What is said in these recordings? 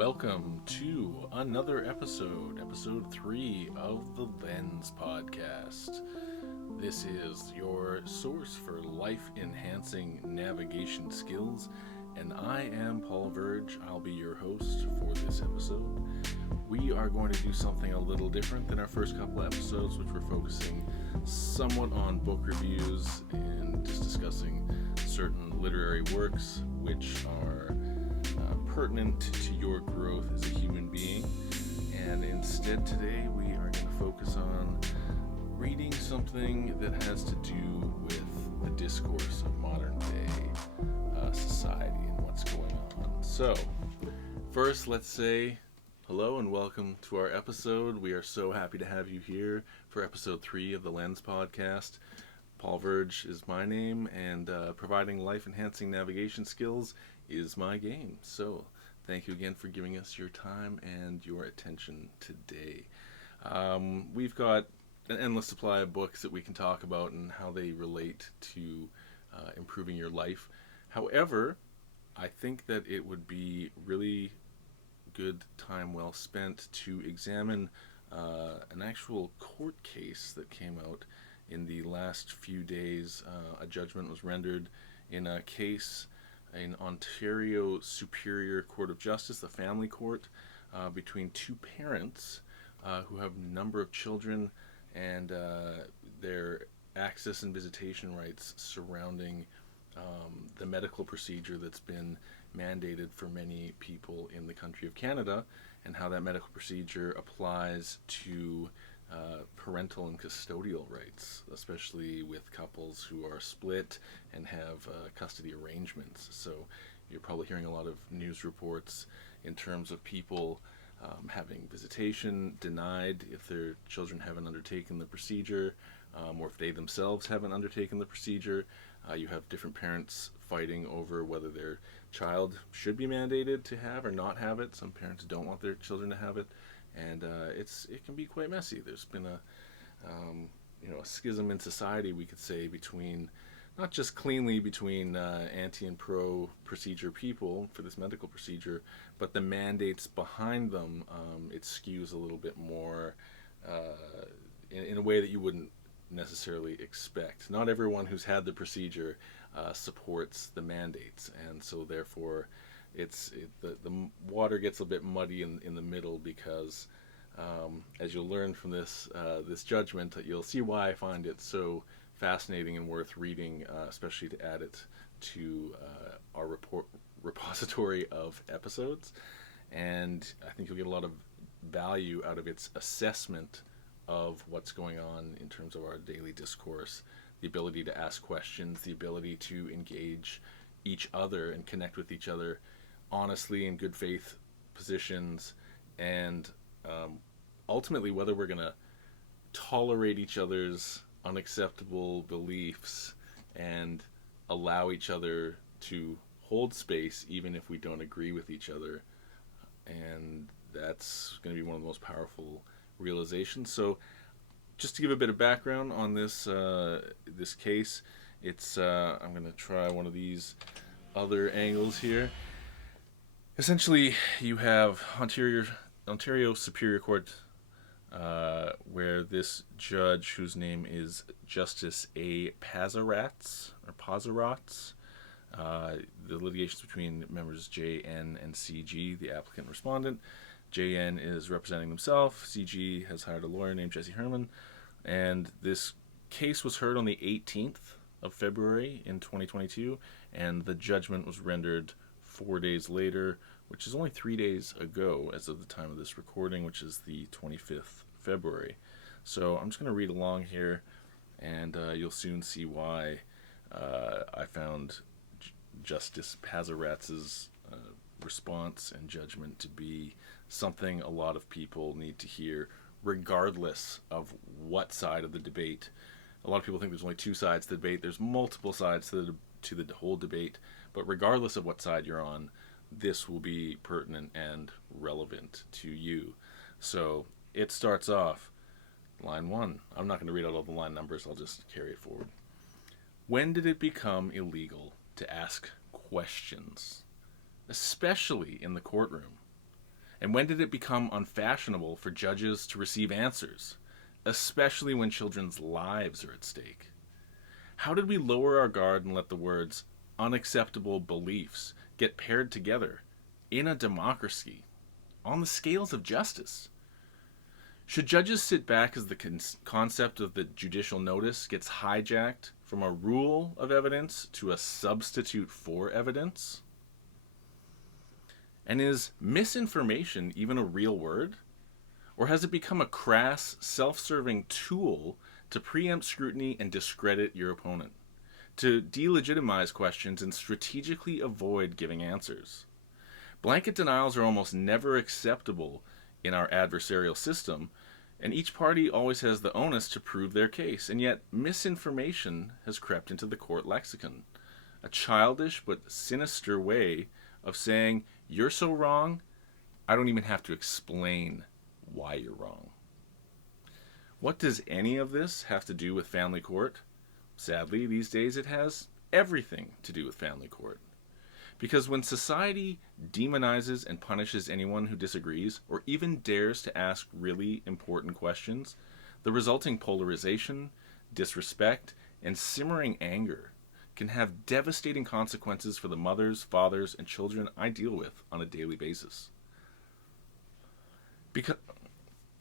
welcome to another episode 3 of the Lens Podcast. This is your source for life-enhancing navigation skills, and I am Paul Verge. I'll be your host for this episode. We are going to do something a little different than our first couple episodes, which we're focusing somewhat on book reviews and just discussing certain literary works which are pertinent to your growth as a human being. And instead today we are going to focus on reading something that has to do with the discourse of modern day society and what's going on. So first, let's say hello and welcome to our episode. We are so happy to have you here for episode 3 of the Lens Podcast. Paul Verge is my name, and providing life-enhancing navigation skills is my game. So thank you again for giving us your time and your attention today. We've got an endless supply of books that we can talk about and how they relate to improving your life. However, I think that it would be really good time well spent to examine an actual court case that came out in the last few days. A judgment was rendered in a case in Ontario Superior Court of Justice, the family court, between two parents who have a number of children, and their access and visitation rights surrounding the medical procedure that's been mandated for many people in the country of Canada, and how that medical procedure applies to parental and custodial rights, especially with couples who are split and have custody arrangements. So you're probably hearing a lot of news reports in terms of people having visitation denied if their children haven't undertaken the procedure, or if they themselves haven't undertaken the procedure. You have different parents fighting over whether their child should be mandated to have or not have it. Some parents don't want their children to have it, and it can be quite messy. There's been a schism in society, we could say, between not just cleanly between anti and pro procedure people for this medical procedure, but the mandates behind them. It skews a little bit more in a way that you wouldn't necessarily expect. Not everyone who's had the procedure supports the mandates, and so therefore the water gets a bit muddy in the middle, because as you'll learn from this judgment, you'll see why I find it so fascinating and worth reading, especially to add it to our repository of episodes. And I think you'll get a lot of value out of its assessment of what's going on in terms of our daily discourse, the ability to ask questions, the ability to engage each other and connect with each other honestly in good faith positions, and ultimately whether we're going to tolerate each other's unacceptable beliefs and allow each other to hold space even if we don't agree with each other. And that's going to be one of the most powerful realizations. So just to give a bit of background on this case, it's I'm going to try one of these other angles here. Essentially, you have Ontario Superior Court, where this judge, whose name is Justice Pazaratz, the litigation's between members JN and CG, the applicant and respondent. JN is representing himself. CG has hired a lawyer named Jesse Herman, and this case was heard on the 18th of February in 2022, and the judgment was rendered 4 days later, which is only 3 days ago as of the time of this recording, which is the 25th February. So I'm just going to read along here, and you'll soon see why I found Justice Pazaratz's response and judgment to be something a lot of people need to hear, regardless of what side of the debate. A lot of people think there's only two sides to the debate. There's multiple sides to the whole debate, but regardless of what side you're on, this will be pertinent and relevant to you. So it starts off, line 1. I'm not going to read out all the line numbers, I'll just carry it forward. When did it become illegal to ask questions, especially in the courtroom? And when did it become unfashionable for judges to receive answers, especially when children's lives are at stake? How did we lower our guard and let the words unacceptable beliefs get paired together in a democracy on the scales of justice? Should judges sit back as the concept of the judicial notice gets hijacked from a rule of evidence to a substitute for evidence? And is misinformation even a real word? Or has it become a crass, self-serving tool to preempt scrutiny and discredit your opponent, to delegitimize questions and strategically avoid giving answers? Blanket denials are almost never acceptable in our adversarial system, and each party always has the onus to prove their case, and yet misinformation has crept into the court lexicon. A childish but sinister way of saying, you're so wrong, I don't even have to explain why you're wrong. What does any of this have to do with family court? Sadly, these days it has everything to do with family court. Because when society demonizes and punishes anyone who disagrees or even dares to ask really important questions, the resulting polarization, disrespect, and simmering anger can have devastating consequences for the mothers, fathers, and children I deal with on a daily basis. Because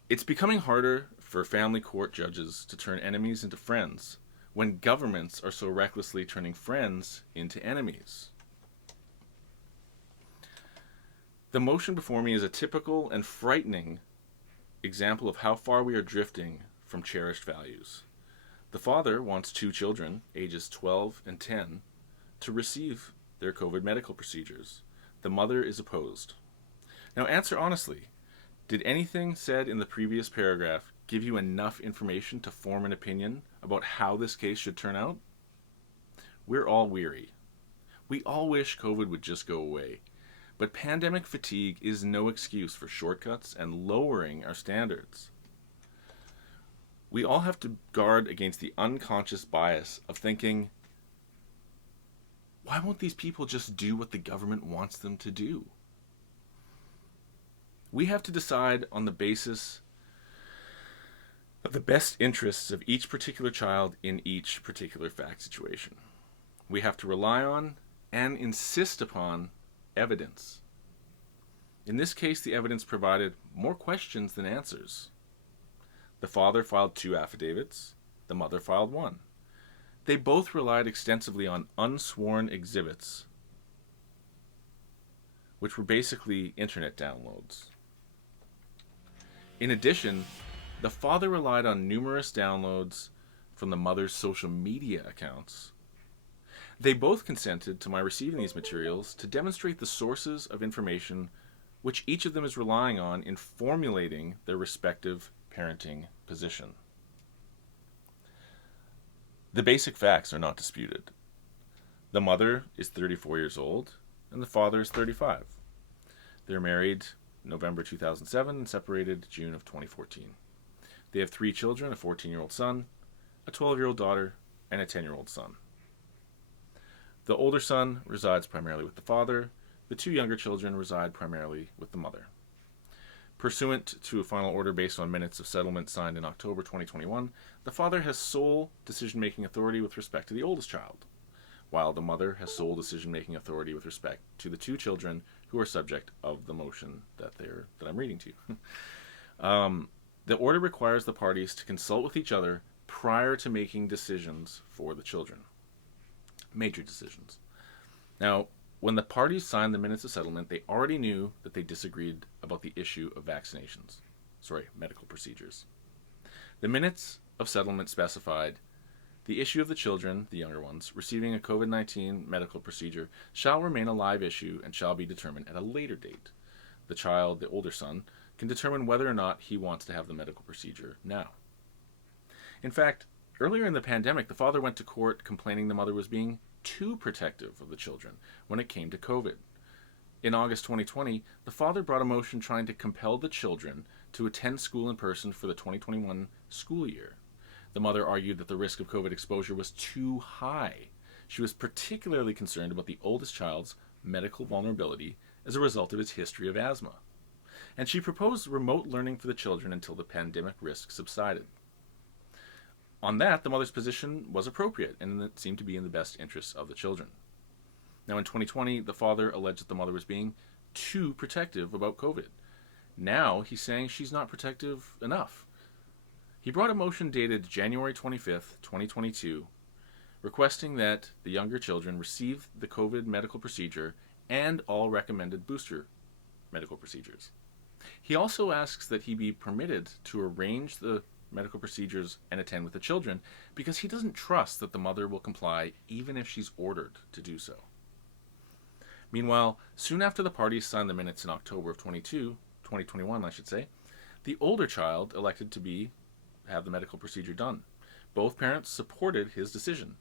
it's becoming harder for family court judges to turn enemies into friends when governments are so recklessly turning friends into enemies. The motion before me is a typical and frightening example of how far we are drifting from cherished values. The father wants 2 children, ages 12 and 10, to receive their COVID medical procedures. The mother is opposed. Now answer honestly, did anything said in the previous paragraph give you enough information to form an opinion about how this case should turn out? We're all weary. We all wish COVID would just go away. But pandemic fatigue is no excuse for shortcuts and lowering our standards. We all have to guard against the unconscious bias of thinking, why won't these people just do what the government wants them to do? We have to decide on the basis of the best interests of each particular child in each particular fact situation. We have to rely on and insist upon evidence. In this case, the evidence provided more questions than answers. The father filed 2 affidavits. The mother filed 1. They both relied extensively on unsworn exhibits, which were basically internet downloads. In addition, the father relied on numerous downloads from the mother's social media accounts. They both consented to my receiving these materials to demonstrate the sources of information which each of them is relying on in formulating their respective parenting position. The basic facts are not disputed. The mother is 34 years old and the father is 35. They're married November 2007 and separated June of 2014. They have 3 children, a 14-year-old son, a 12-year-old daughter, and a 10-year-old son. The older son resides primarily with the father. The 2 younger children reside primarily with the mother. Pursuant to a final order based on minutes of settlement signed in October 2021, the father has sole decision-making authority with respect to the oldest child, while the mother has sole decision-making authority with respect to the 2 children who are subject of the motion that I'm reading to you. The order requires the parties to consult with each other prior to making decisions for the children. Major decisions. Now, when the parties signed the minutes of settlement, they already knew that they disagreed about the issue of medical procedures. The minutes of settlement specified the issue of the children, the younger ones, receiving a COVID-19 medical procedure shall remain a live issue and shall be determined at a later date. The child, the older son, can determine whether or not he wants to have the medical procedure now. In fact, earlier in the pandemic, the father went to court complaining the mother was being too protective of the children when it came to COVID. In August 2020, the father brought a motion trying to compel the children to attend school in person for the 2021 school year. The mother argued that the risk of COVID exposure was too high. She was particularly concerned about the oldest child's medical vulnerability as a result of his history of asthma. and she proposed remote learning for the children until the pandemic risk subsided. On that, the mother's position was appropriate, and it seemed to be in the best interests of the children. Now, in 2020, the father alleged that the mother was being too protective about COVID. Now, he's saying she's not protective enough. He brought a motion dated January 25th, 2022, requesting that the younger children receive the COVID medical procedure and all recommended booster medical procedures. He also asks that he be permitted to arrange the medical procedures and attend with the children because he doesn't trust that the mother will comply even if she's ordered to do so. Meanwhile, soon after the parties signed the minutes in October of 2021, the older child elected to have the medical procedure done. Both parents supported his decision,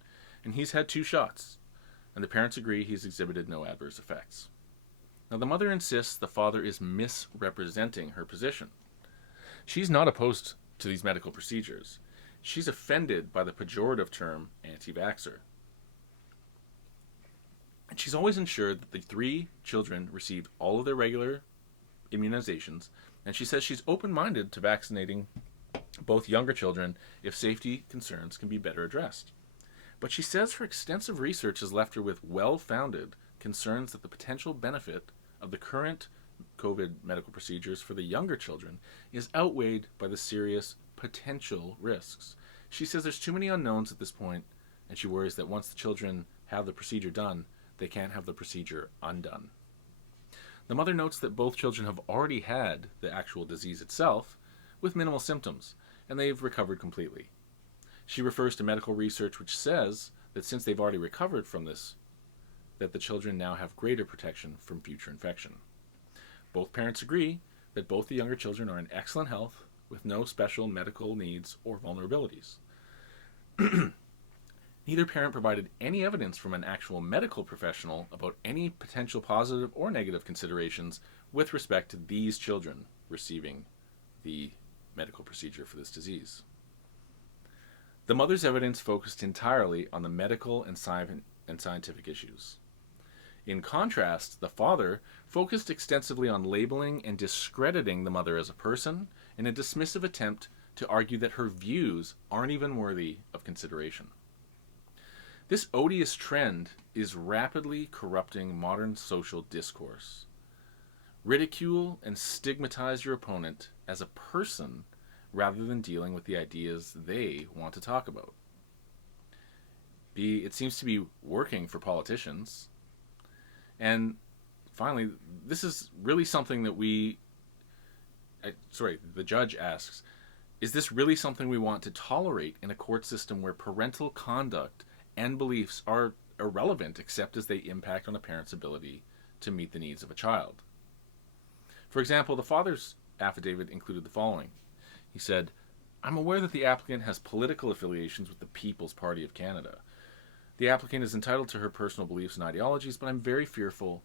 and he's had 2 shots, and the parents agree he's exhibited no adverse effects. Now, the mother insists the father is misrepresenting her position. She's not opposed to these medical procedures. She's offended by the pejorative term anti-vaxxer. And she's always ensured that the 3 children received all of their regular immunizations, and she says she's open-minded to vaccinating both younger children if safety concerns can be better addressed. But she says her extensive research has left her with well-founded concerns that the potential benefit of the current COVID medical procedures for the younger children is outweighed by the serious potential risks. She says there's too many unknowns at this point, and she worries that once the children have the procedure done, they can't have the procedure undone. The mother notes that both children have already had the actual disease itself with minimal symptoms, and they've recovered completely. She refers to medical research which says that since they've already recovered from this, that the children now have greater protection from future infection. Both parents agree that both the younger children are in excellent health with no special medical needs or vulnerabilities. Neither parent provided any evidence from an actual medical professional about any potential positive or negative considerations with respect to these children receiving the medical procedure for this disease. The mother's evidence focused entirely on the medical and scientific issues. In contrast, the father focused extensively on labeling and discrediting the mother as a person in a dismissive attempt to argue that her views aren't even worthy of consideration. This odious trend is rapidly corrupting modern social discourse. Ridicule and stigmatize your opponent as a person rather than dealing with the ideas they want to talk about. It seems to be working for politicians. And finally, this is really something that the judge asks, is this really something we want to tolerate in a court system where parental conduct and beliefs are irrelevant except as they impact on a parent's ability to meet the needs of a child? For example, the father's affidavit included the following. He said, "I'm aware that the applicant has political affiliations with the People's Party of Canada. The applicant is entitled to her personal beliefs and ideologies, but I'm very fearful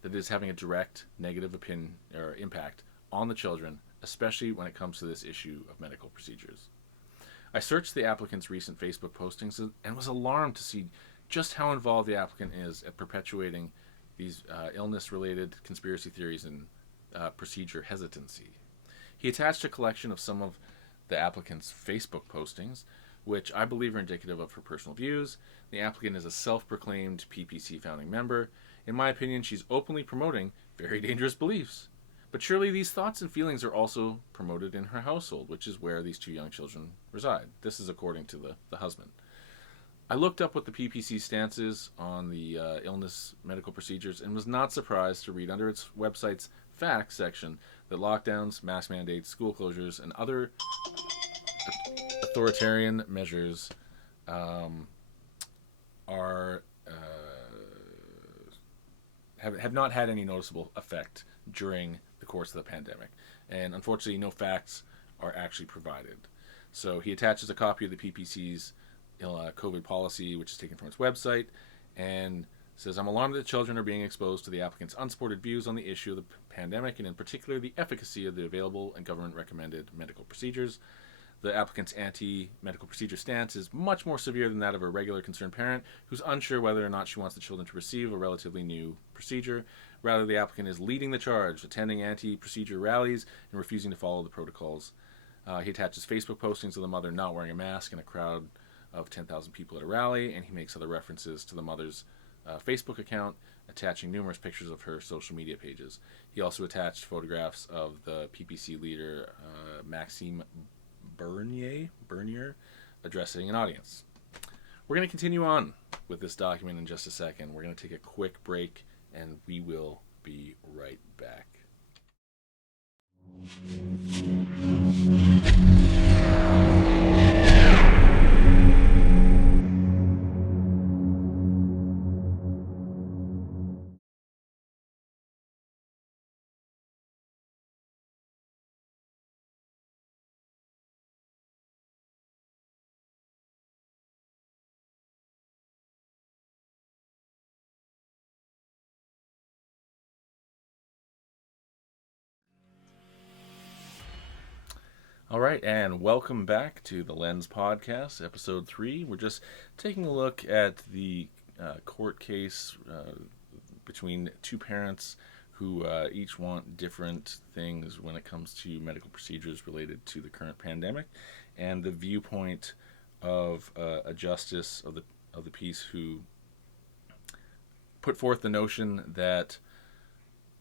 that it is having a direct negative opinion or impact on the children, especially when it comes to this issue of medical procedures. I searched the applicant's recent Facebook postings and was alarmed to see just how involved the applicant is at perpetuating these illness-related conspiracy theories and procedure hesitancy." He attached a collection of some of the applicant's Facebook postings, which I believe are indicative of her personal views. The applicant is a self-proclaimed PPC founding member. In my opinion, she's openly promoting very dangerous beliefs. But surely these thoughts and feelings are also promoted in her household, which is where these 2 young children reside. This is according to the husband. I looked up what the PPC stance is on the illness medical procedures and was not surprised to read under its website's facts section that lockdowns, mask mandates, school closures, and other authoritarian measures have not had any noticeable effect during the course of the pandemic. And unfortunately, no facts are actually provided. So he attaches a copy of the PPC's COVID policy, which is taken from its website, and says, "I'm alarmed that children are being exposed to the applicant's unsupported views on the issue of the pandemic, and in particular the efficacy of the available and government-recommended medical procedures. The applicant's anti-medical procedure stance is much more severe than that of a regular concerned parent who's unsure whether or not she wants the children to receive a relatively new procedure. Rather, the applicant is leading the charge, attending anti-procedure rallies and refusing to follow the protocols. He attaches Facebook postings of the mother not wearing a mask in a crowd of 10,000 people at a rally, and he makes other references to the mother's Facebook account, attaching numerous pictures of her social media pages. He also attached photographs of the PPC leader, Maxime Bernier, addressing an audience. We're going to continue on with this document in just a second. We're going to take a quick break, and we will be right back. All right, and welcome back to the Lens Podcast, Episode 3. We're just taking a look at the court case between two parents who each want different things when it comes to medical procedures related to the current pandemic, and the viewpoint of a justice of the peace who put forth the notion that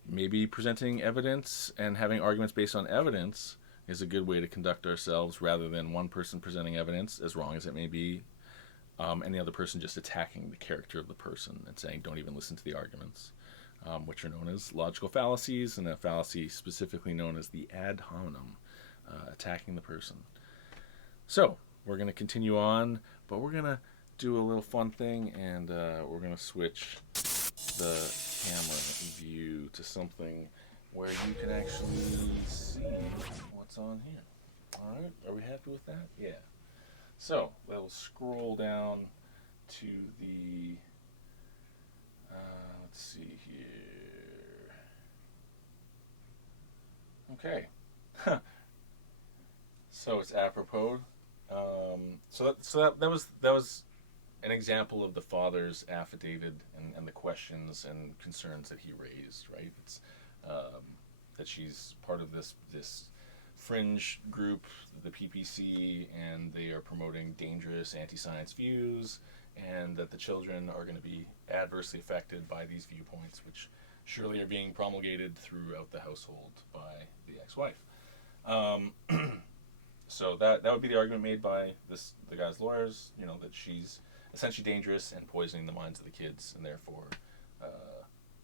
maybe presenting evidence and having arguments based on evidence is a good way to conduct ourselves, rather than one person presenting evidence, as wrong as it may be, and the other person just attacking the character of the person and saying, don't even listen to the arguments, which are known as logical fallacies, and a fallacy specifically known as the ad hominem, attacking the person. So, we're going to continue on, but we're going to do a little fun thing, and we're going to switch the camera view to something where you can actually see what's on here. All right, are we happy with that? Yeah. So we'll scroll down to the, let's see here. Okay. So it's apropos. So that was an example of the father's affidavit and the questions and concerns that he raised, right? It's that she's part of this fringe group, the PPC, and they are promoting dangerous anti-science views, and that the children are going to be adversely affected by these viewpoints, which surely are being promulgated throughout the household by the ex-wife. So that would be the argument made by the guy's lawyers, that she's essentially dangerous and poisoning the minds of the kids, and therefore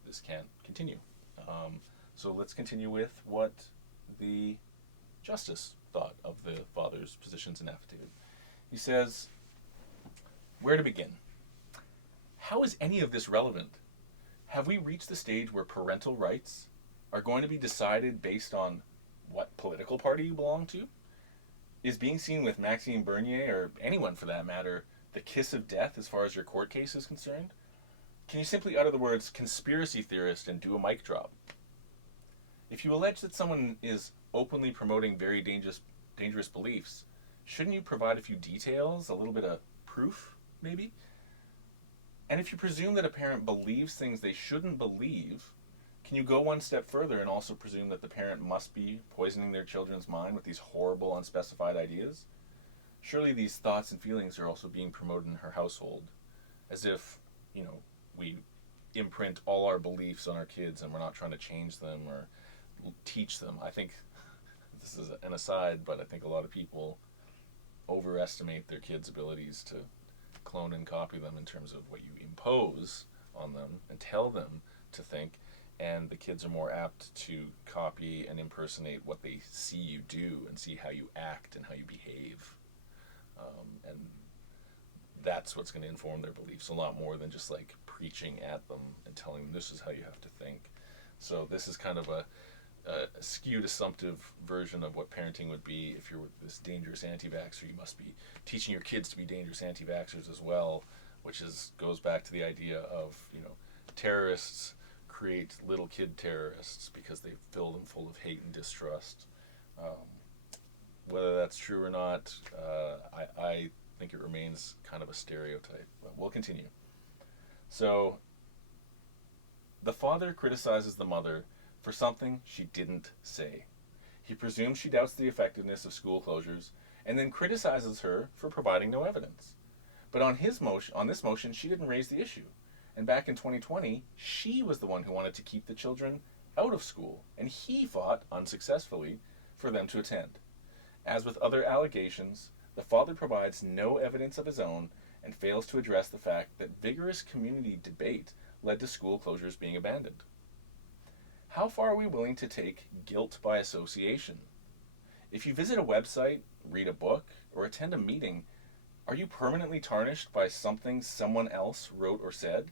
this can't continue. So let's continue with what the justice thought of the father's positions and affidavit. He says, where to begin? How is any of this relevant? Have we reached the stage where parental rights are going to be decided based on what political party you belong to? Is being seen with Maxime Bernier, or anyone for that matter, the kiss of death as far as your court case is concerned? Can you simply utter the words conspiracy theorist and do a mic drop? If you allege that someone is openly promoting very dangerous beliefs, shouldn't you provide a few details, a little bit of proof, maybe? And if you presume that a parent believes things they shouldn't believe, can you go one step further and also presume that the parent must be poisoning their children's mind with these horrible, unspecified ideas? Surely these thoughts and feelings are also being promoted in her household, as if, we imprint all our beliefs on our kids and we're not trying to change them or teach them. I think, this is an aside, but I think a lot of people overestimate their kids' abilities to clone and copy them in terms of what you impose on them and tell them to think, and the kids are more apt to copy and impersonate what they see you do and see how you act and how you behave. And that's what's going to inform their beliefs a lot more than just like preaching at them and telling them this is how you have to think. So this is kind of a skewed assumptive version of what parenting would be. If you're this dangerous anti-vaxxer, you must be teaching your kids to be dangerous anti-vaxxers as well, which goes back to the idea of, terrorists create little kid terrorists because they fill them full of hate and distrust. Whether that's true or not, I think it remains kind of a stereotype. But we'll continue. So, the father criticizes the mother for something she didn't say. He presumes she doubts the effectiveness of school closures and then criticizes her for providing no evidence. But on this motion, she didn't raise the issue. And back in 2020, she was the one who wanted to keep the children out of school, and he fought, unsuccessfully, for them to attend. As with other allegations, the father provides no evidence of his own and fails to address the fact that vigorous community debate led to school closures being abandoned. How far are we willing to take guilt by association? If you visit a website, read a book, or attend a meeting, are you permanently tarnished by something someone else wrote or said?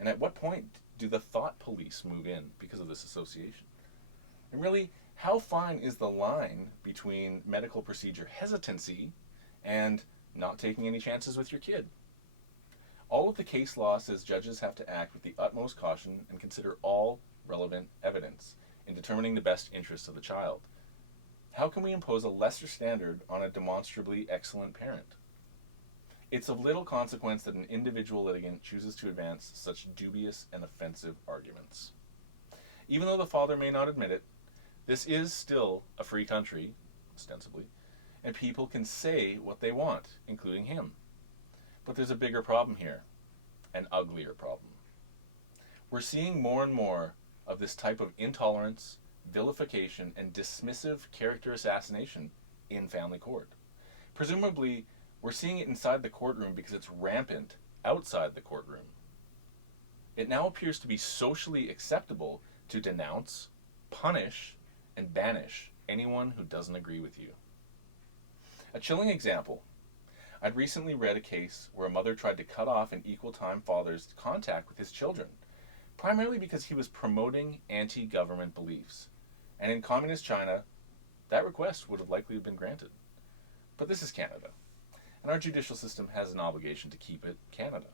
And at what point do the thought police move in because of this association? And really, how fine is the line between medical procedure hesitancy and not taking any chances with your kid? All of the case law says judges have to act with the utmost caution and consider all relevant evidence in determining the best interests of the child. How can we impose a lesser standard on a demonstrably excellent parent? It's of little consequence that an individual litigant chooses to advance such dubious and offensive arguments. Even though the father may not admit it, this is still a free country, ostensibly, and people can say what they want, including him. But there's a bigger problem here, an uglier problem. We're seeing more and more of this type of intolerance, vilification, and dismissive character assassination in family court. Presumably, we're seeing it inside the courtroom because it's rampant outside the courtroom. It now appears to be socially acceptable to denounce, punish, and banish anyone who doesn't agree with you. A chilling example. I'd recently read a case where a mother tried to cut off an equal time father's contact with his children, primarily because he was promoting anti-government beliefs. And in communist China, that request would have likely been granted. But this is Canada, and our judicial system has an obligation to keep it Canada.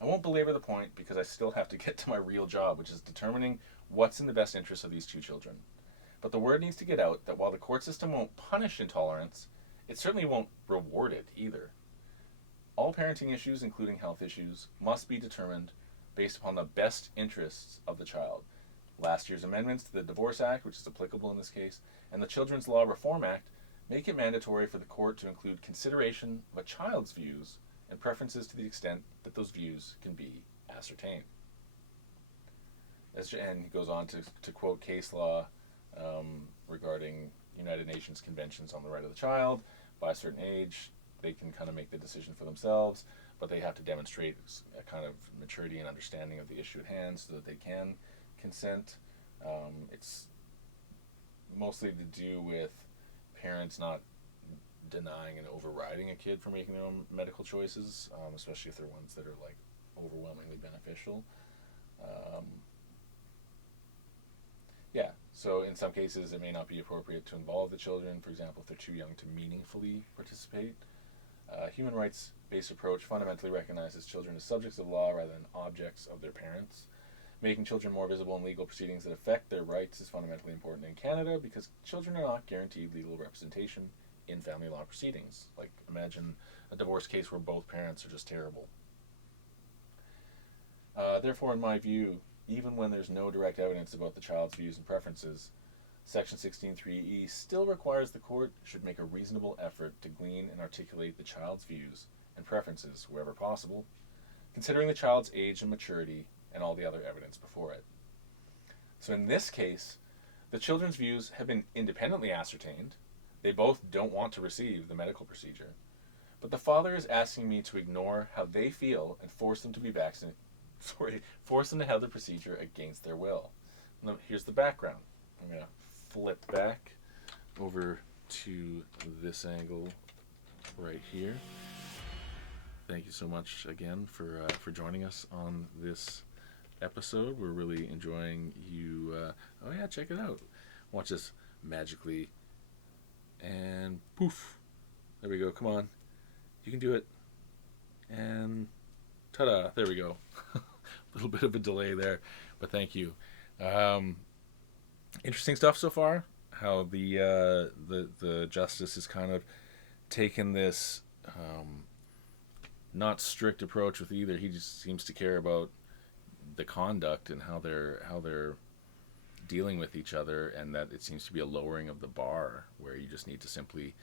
I won't belabor the point because I still have to get to my real job, which is determining what's in the best interest of these two children. But the word needs to get out that while the court system won't punish intolerance, it certainly won't reward it either. All parenting issues, including health issues, must be determined based upon the best interests of the child. Last year's amendments to the Divorce Act, which is applicable in this case, and the Children's Law Reform Act make it mandatory for the court to include consideration of a child's views and preferences to the extent that those views can be ascertained. And he goes on to quote case law regarding United Nations conventions on the right of the child. By a certain age, they can kind of make the decision for themselves, but they have to demonstrate a kind of maturity and understanding of the issue at hand so that they can consent. It's mostly to do with parents not denying and overriding a kid for making their own medical choices, especially if they're ones that are like overwhelmingly beneficial. So in some cases it may not be appropriate to involve the children, for example, if they're too young to meaningfully participate. Human rights-based approach fundamentally recognizes children as subjects of law rather than objects of their parents. Making children more visible in legal proceedings that affect their rights is fundamentally important in Canada because children are not guaranteed legal representation in family law proceedings. Like, imagine a divorce case where both parents are just terrible. Therefore, in my view, even when there's no direct evidence about the child's views and preferences, Section 16.3e still requires the court should make a reasonable effort to glean and articulate the child's views and preferences wherever possible, considering the child's age and maturity and all the other evidence before it. So in this case, the children's views have been independently ascertained. They both don't want to receive the medical procedure, but the father is asking me to ignore how they feel and force them to be vaccinated. Force them to have the procedure against their will. Now, here's the background. I'm going to flip back over to this angle right here. Thank you so much again for joining us on this episode. We're really enjoying you. Oh yeah, check it out. Watch this magically. And poof. There we go. Come on. You can do it. And ta-da. There we go. A little bit of a delay there, but thank you. Interesting stuff so far. how the justice has kind of taken this not strict approach with either. He just seems to care about the conduct and how they're dealing with each other, and that it seems to be a lowering of the bar where you just need to simply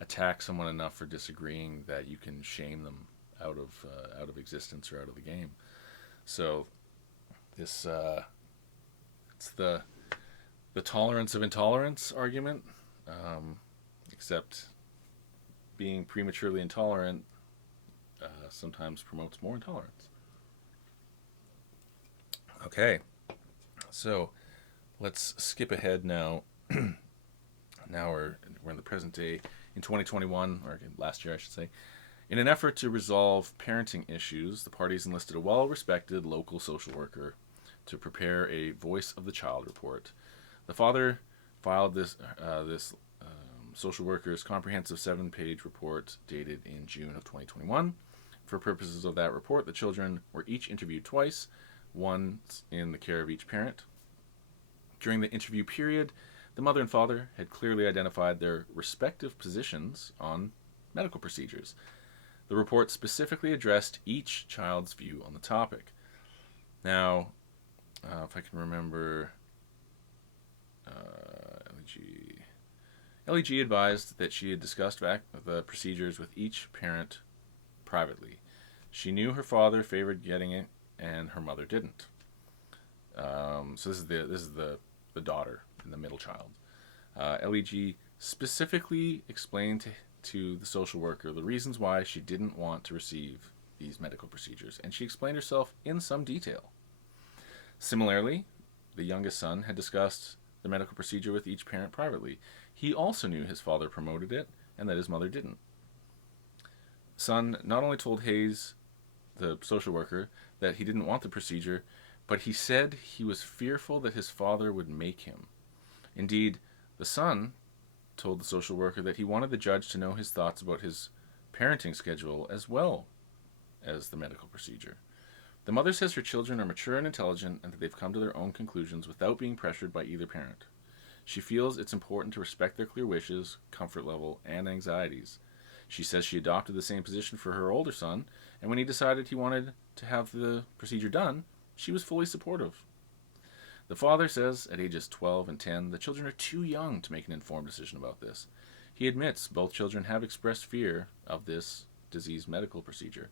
attack someone enough for disagreeing that you can shame them out of existence or out of the game. So this it's the tolerance of intolerance argument, except being prematurely intolerant sometimes promotes more intolerance. Okay, so let's skip ahead now. Now we're in the present day, in 2021, or last year I should say. In an effort to resolve parenting issues, the parties enlisted a well-respected local social worker to prepare a Voice of the Child report. The father filed this social worker's comprehensive 7-page report dated in June of 2021. For purposes of that report, the children were each interviewed twice, once in the care of each parent. During the interview period, the mother and father had clearly identified their respective positions on medical procedures. The report specifically addressed each child's view on the topic. Now, if I can remember, LEG advised that she had discussed the procedures with each parent privately. She knew her father favored getting it, and her mother didn't. So this is the daughter and the middle child. LEG specifically explained to the social worker the reasons why she didn't want to receive these medical procedures, and she explained herself in some detail. Similarly, the youngest son had discussed the medical procedure with each parent privately. He also knew his father promoted it and that his mother didn't. Son not only told Hayes, the social worker, that he didn't want the procedure, but he said he was fearful that his father would make him. Indeed, the son told the social worker that he wanted the judge to know his thoughts about his parenting schedule as well as the medical procedure. The mother says her children are mature and intelligent and that they've come to their own conclusions without being pressured by either parent. She feels it's important to respect their clear wishes, comfort level, and anxieties. She says she adopted the same position for her older son, and when he decided he wanted to have the procedure done, she was fully supportive. The father says at ages 12 and 10, the children are too young to make an informed decision about this. He admits both children have expressed fear of this disease medical procedure.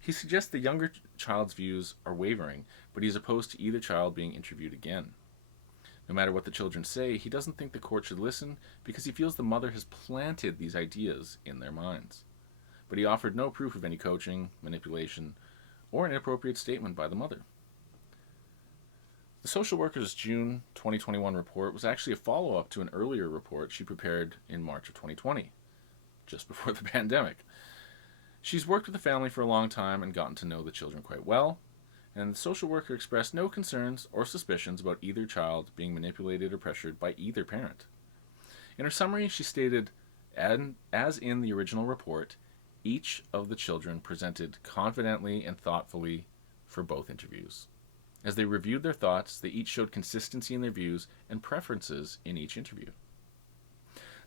He suggests the younger child's views are wavering, but he's opposed to either child being interviewed again. No matter what the children say, he doesn't think the court should listen because he feels the mother has planted these ideas in their minds. But he offered no proof of any coaching, manipulation, or an inappropriate statement by the mother. The social worker's June 2021 report was actually a follow-up to an earlier report she prepared in March of 2020, just before the pandemic. She's worked with the family for a long time and gotten to know the children quite well, and the social worker expressed no concerns or suspicions about either child being manipulated or pressured by either parent. In her summary, she stated, as in the original report, each of the children presented confidently and thoughtfully for both interviews. As they reviewed their thoughts, they each showed consistency in their views and preferences in each interview.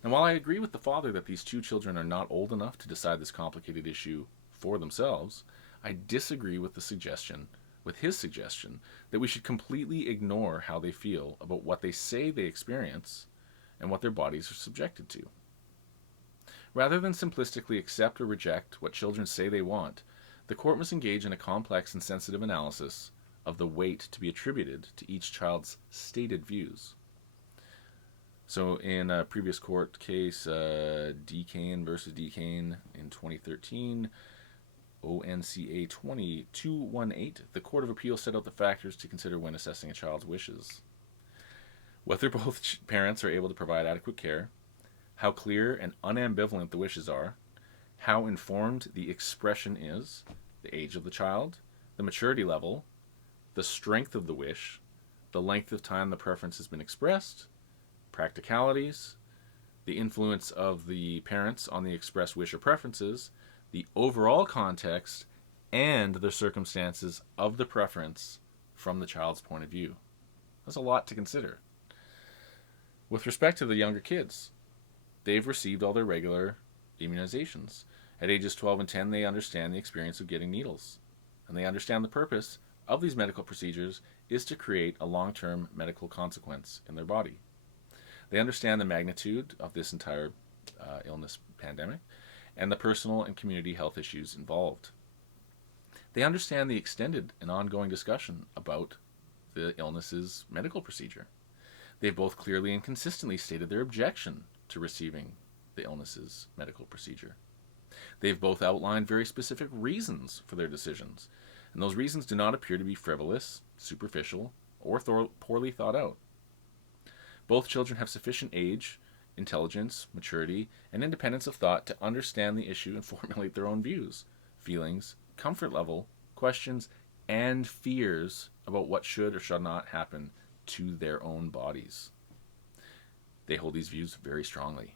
And while I agree with the father that these two children are not old enough to decide this complicated issue for themselves, I disagree with his suggestion that we should completely ignore how they feel about what they say they experience and what their bodies are subjected to. Rather than simplistically accept or reject what children say they want, the court must engage in a complex and sensitive analysis of the weight to be attributed to each child's stated views. So in a previous court case, Decane versus Decane in 2013, ONCA 20218, the Court of Appeal set out the factors to consider when assessing a child's wishes. Whether both parents are able to provide adequate care, how clear and unambivalent the wishes are, how informed the expression is, the age of the child, the maturity level, the strength of the wish, the length of time the preference has been expressed, practicalities, the influence of the parents on the expressed wish or preferences, the overall context, and the circumstances of the preference from the child's point of view. That's a lot to consider. With respect to the younger kids, they've received all their regular immunizations. At ages 12 and 10, they understand the experience of getting needles, and they understand the purpose of these medical procedures is to create a long-term medical consequence in their body. They understand the magnitude of this entire illness pandemic and the personal and community health issues involved. They understand the extended and ongoing discussion about the illness's medical procedure. They've both clearly and consistently stated their objection to receiving the illness's medical procedure. They've both outlined very specific reasons for their decisions, and those reasons do not appear to be frivolous, superficial, or poorly thought out. Both children have sufficient age, intelligence, maturity, and independence of thought to understand the issue and formulate their own views, feelings, comfort level, questions, and fears about what should or should not happen to their own bodies. They hold these views very strongly.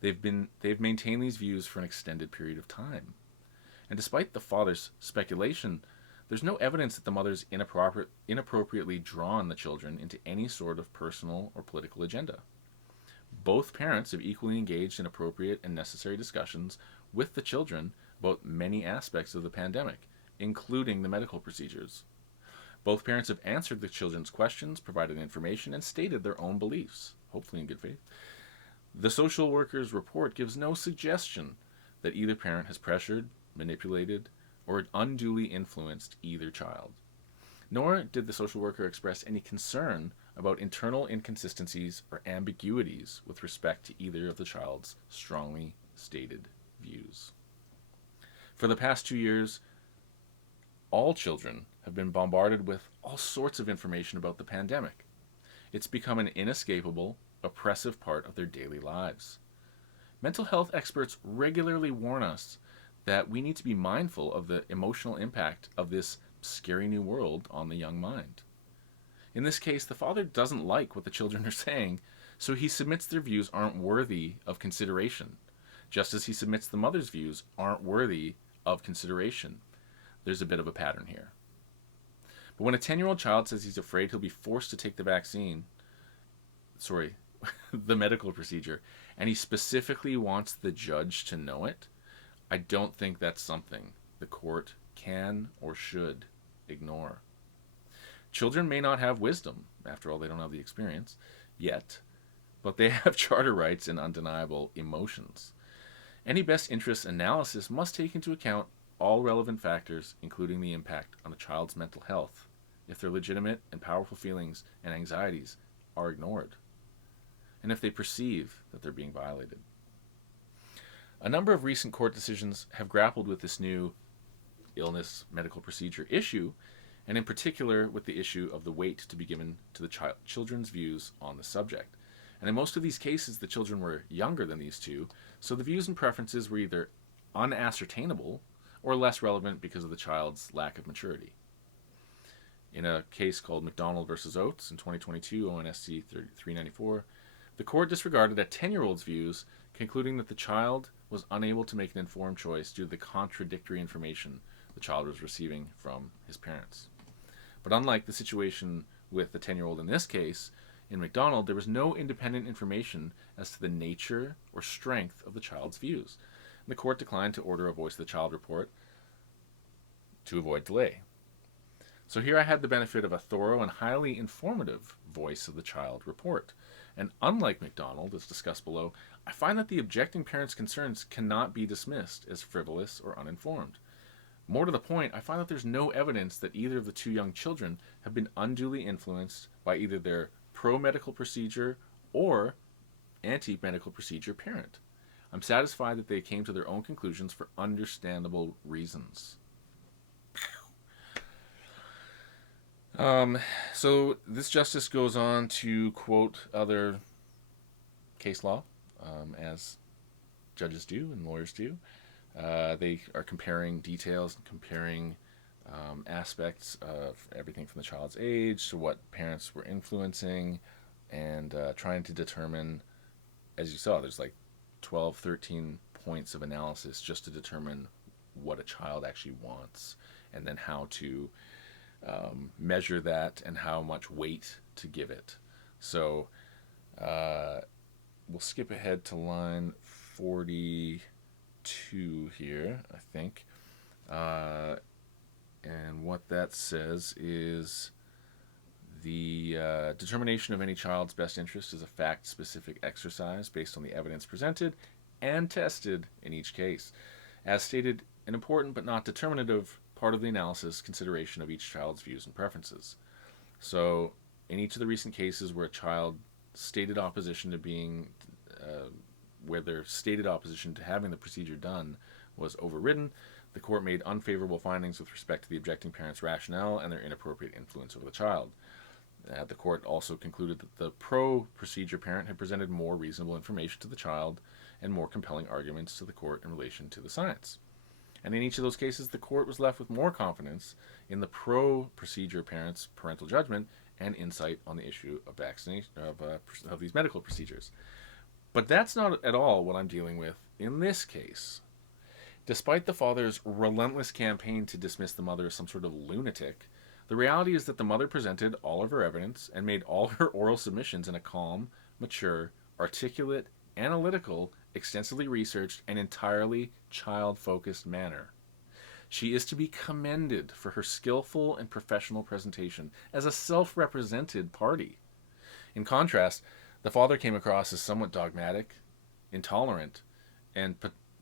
They've maintained these views for an extended period of time. And despite the father's speculation, there's no evidence that the mother's inappropriately drawn the children into any sort of personal or political agenda. Both parents have equally engaged in appropriate and necessary discussions with the children about many aspects of the pandemic, including the medical procedures. Both parents have answered the children's questions, provided information, and stated their own beliefs, hopefully in good faith. The social worker's report gives no suggestion that either parent has pressured, manipulated, or unduly influenced either child. Nor did the social worker express any concern about internal inconsistencies or ambiguities with respect to either of the child's strongly stated views. For the past 2 years, all children have been bombarded with all sorts of information about the pandemic. It's become an inescapable, oppressive part of their daily lives. Mental health experts regularly warn us that we need to be mindful of the emotional impact of this scary new world on the young mind. In this case, the father doesn't like what the children are saying, so he submits their views aren't worthy of consideration, just as he submits the mother's views aren't worthy of consideration. There's a bit of a pattern here. But when a 10-year-old child says he's afraid he'll be forced to take the the medical procedure, and he specifically wants the judge to know it, I don't think that's something the court can or should ignore. Children may not have wisdom, after all, they don't have the experience yet, but they have charter rights and undeniable emotions. Any best interest analysis must take into account all relevant factors, including the impact on a child's mental health, if their legitimate and powerful feelings and anxieties are ignored, and if they perceive that they're being violated. A number of recent court decisions have grappled with this new illness medical procedure issue, and in particular with the issue of the weight to be given to the children's views on the subject. And in most of these cases, the children were younger than these two, so the views and preferences were either unascertainable or less relevant because of the child's lack of maturity. In a case called McDonald versus Oates in 2022, ONSC 394, the court disregarded a 10-year-old's views, concluding that the child was unable to make an informed choice due to the contradictory information the child was receiving from his parents. But unlike the situation with the 10-year-old in this case, in McDonald, there was no independent information as to the nature or strength of the child's views. And the court declined to order a Voice of the Child report to avoid delay. So here I had the benefit of a thorough and highly informative Voice of the Child report. And unlike McDonald, as discussed below, I find that the objecting parents' concerns cannot be dismissed as frivolous or uninformed. More to the point, I find that there's no evidence that either of the two young children have been unduly influenced by either their pro-medical procedure or anti-medical procedure parent. I'm satisfied that they came to their own conclusions for understandable reasons. So this justice goes on to quote other case law, as judges do and lawyers do. They are comparing details and comparing aspects of everything from the child's age to what parents were influencing, and trying to determine, as you saw, there's like 12, 13 points of analysis just to determine what a child actually wants, and then how to measure that and how much weight to give it. So we'll skip ahead to line 42 here, I think. And what that says is the determination of any child's best interest is a fact-specific exercise based on the evidence presented and tested in each case. As stated, an important but not determinative part of the analysis consideration of each child's views and preferences. So, in each of the recent cases where a child stated opposition to being, where their stated opposition to having the procedure done was overridden, the court made unfavorable findings with respect to the objecting parents' rationale and their inappropriate influence over the child. The court also concluded that the pro-procedure parent had presented more reasonable information to the child and more compelling arguments to the court in relation to the science. And in each of those cases, the court was left with more confidence in the pro-procedure parent's parental judgment and insight on the issue of vaccination of these medical procedures. But that's not at all what I'm dealing with in this case. Despite the father's relentless campaign to dismiss the mother as some sort of lunatic, the reality is that the mother presented all of her evidence and made all her oral submissions in a calm, mature, articulate, analytical, extensively researched, and entirely child-focused manner. She is to be commended for her skillful and professional presentation as a self-represented party. In contrast, the father came across as somewhat dogmatic, intolerant, and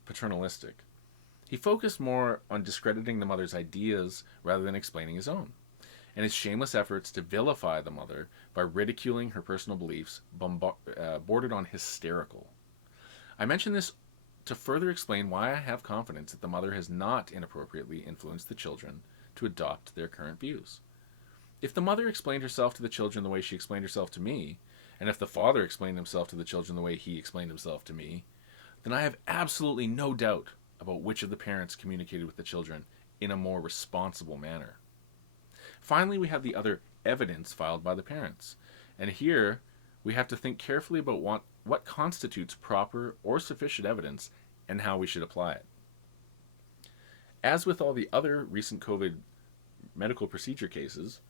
paternalistic. He focused more on discrediting the mother's ideas rather than explaining his own, and his shameless efforts to vilify the mother by ridiculing her personal beliefs bordered on hysterical. I mention this to further explain why I have confidence that the mother has not inappropriately influenced the children to adopt their current views. If the mother explained herself to the children the way she explained herself to me, and if the father explained himself to the children the way he explained himself to me, then I have absolutely no doubt about which of the parents communicated with the children in a more responsible manner. Finally, we have the other evidence filed by the parents. And here, we have to think carefully about what constitutes proper or sufficient evidence and how we should apply it. As with all the other recent COVID medical procedure cases,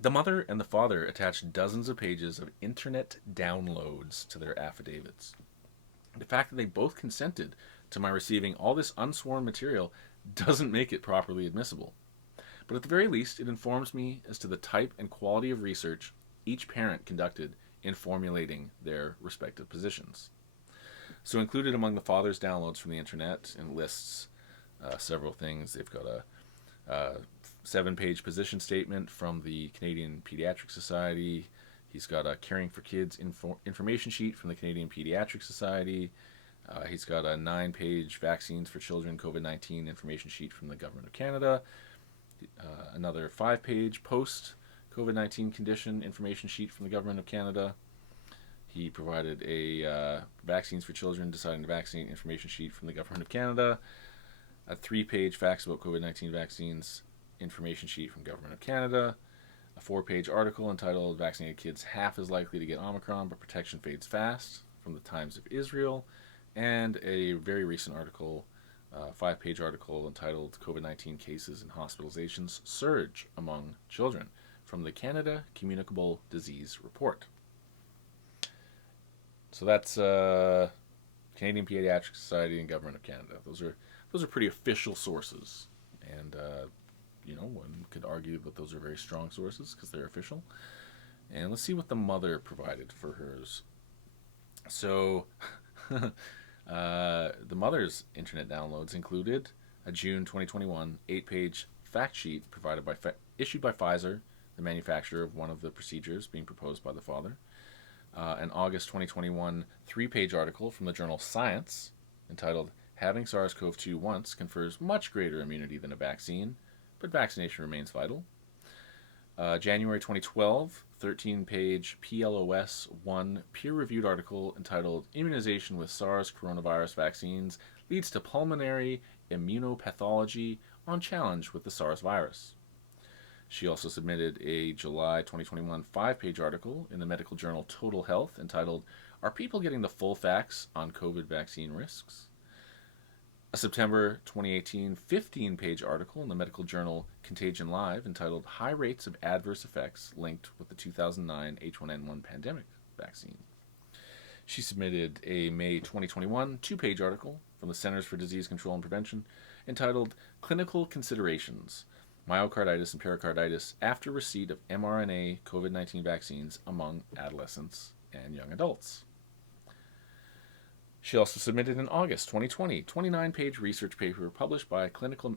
the mother and the father attached dozens of pages of internet downloads to their affidavits. The fact that they both consented to my receiving all this unsworn material doesn't make it properly admissible. But at the very least, it informs me as to the type and quality of research each parent conducted in formulating their respective positions. So included among the father's downloads from the internet and lists several things. They've got a 7-page position statement from the Canadian Pediatric Society. He's got a Caring for Kids information sheet from the Canadian Pediatric Society. He's got a 9-page Vaccines for Children COVID-19 information sheet from the Government of Canada. Another 5-page post-COVID-19 condition information sheet from the Government of Canada. He provided a Vaccines for Children deciding to vaccinate information sheet from the Government of Canada. A 3-page Facts about COVID-19 vaccines information sheet from Government of Canada. A 4-page article entitled Vaccinated Kids Half as Likely to Get Omicron, but Protection Fades Fast from the Times of Israel. And a very recent article, 5-page article entitled COVID-19 Cases and Hospitalizations Surge Among Children from the Canada Communicable Disease Report. So that's Canadian Pediatric Society and Government of Canada. Those are pretty official sources, and one could argue that those are very strong sources because they're official. And let's see what the mother provided for hers. So the mother's internet downloads included a June 2021 8-page fact sheet issued by Pfizer, the manufacturer of one of the procedures being proposed by the father. An August 2021 3-page article from the journal Science entitled Having SARS-CoV-2 Once Confers Much Greater Immunity Than a Vaccine, but Vaccination Remains Vital. January 2012 13-page PLOS-1 peer-reviewed article entitled Immunization with SARS Coronavirus Vaccines Leads to Pulmonary Immunopathology on Challenge with the SARS Virus. She also submitted a July 2021 5-page article in the medical journal Total Health entitled Are People Getting the Full Facts on COVID Vaccine Risks? a September 2018 15-page article in the medical journal Contagion Live entitled High Rates of Adverse Effects Linked with the 2009 H1N1 Pandemic Vaccine. She submitted a May 2021 two-page article from the Centers for Disease Control and Prevention entitled Clinical Considerations, Myocarditis and Pericarditis After Receipt of mRNA COVID-19 Vaccines Among Adolescents and Young Adults. She also submitted in August 2020 29-page research paper published by Clinical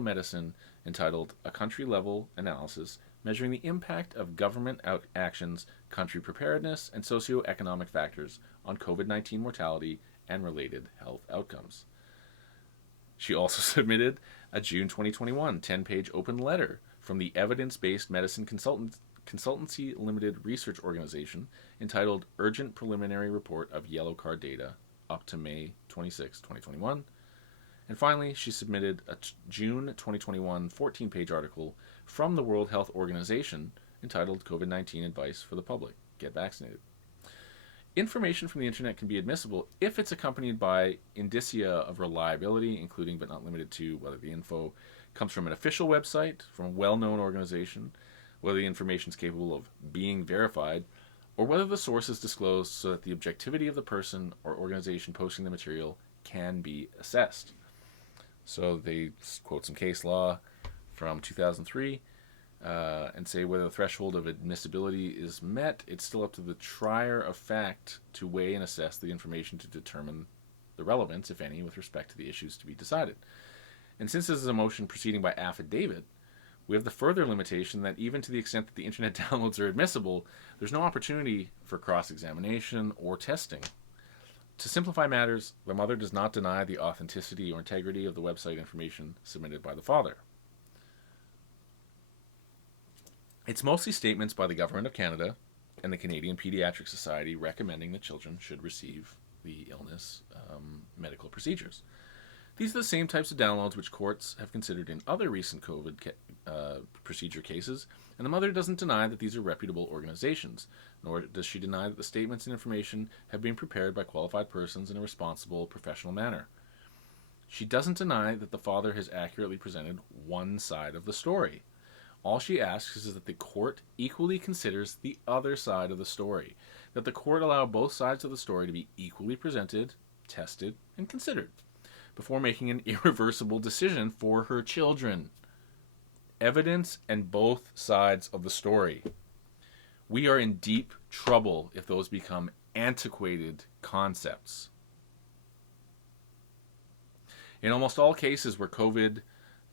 Medicine entitled A Country-Level Analysis Measuring the Impact of Government Actions, Country Preparedness, and Socioeconomic Factors on COVID-19 Mortality and Related Health Outcomes. She also submitted a June 2021 10-page open letter from the Evidence-Based Medicine Consultancy Limited Research Organization entitled Urgent Preliminary Report of Yellow Card Data up to May 26, 2021. And finally, she submitted a June 2021 14-page article from the World Health Organization entitled COVID-19 Advice for the Public, Get Vaccinated. Information from the internet can be admissible if it's accompanied by indicia of reliability, including but not limited to whether the info comes from an official website, from a well-known organization, whether the information is capable of being verified, or whether the source is disclosed so that the objectivity of the person or organization posting the material can be assessed. So they quote some case law from 2003 and say whether the threshold of admissibility is met, it's still up to the trier of fact to weigh and assess the information to determine the relevance, if any, with respect to the issues to be decided. And since this is a motion proceeding by affidavit, we have the further limitation that even to the extent that the internet downloads are admissible, there's no opportunity for cross-examination or testing. To simplify matters, the mother does not deny the authenticity or integrity of the website information submitted by the father. It's mostly statements by the Government of Canada and the Canadian Pediatric Society recommending that children should receive the illness medical procedures. These are the same types of downloads which courts have considered in other recent COVID procedure cases, and the mother doesn't deny that these are reputable organizations, nor does she deny that the statements and information have been prepared by qualified persons in a responsible, professional manner. She doesn't deny that the father has accurately presented one side of the story. All she asks is that the court equally considers the other side of the story, that the court allow both sides of the story to be equally presented, tested, and considered before making an irreversible decision for her children. Evidence and both sides of the story. We are in deep trouble if those become antiquated concepts. In almost all cases where COVID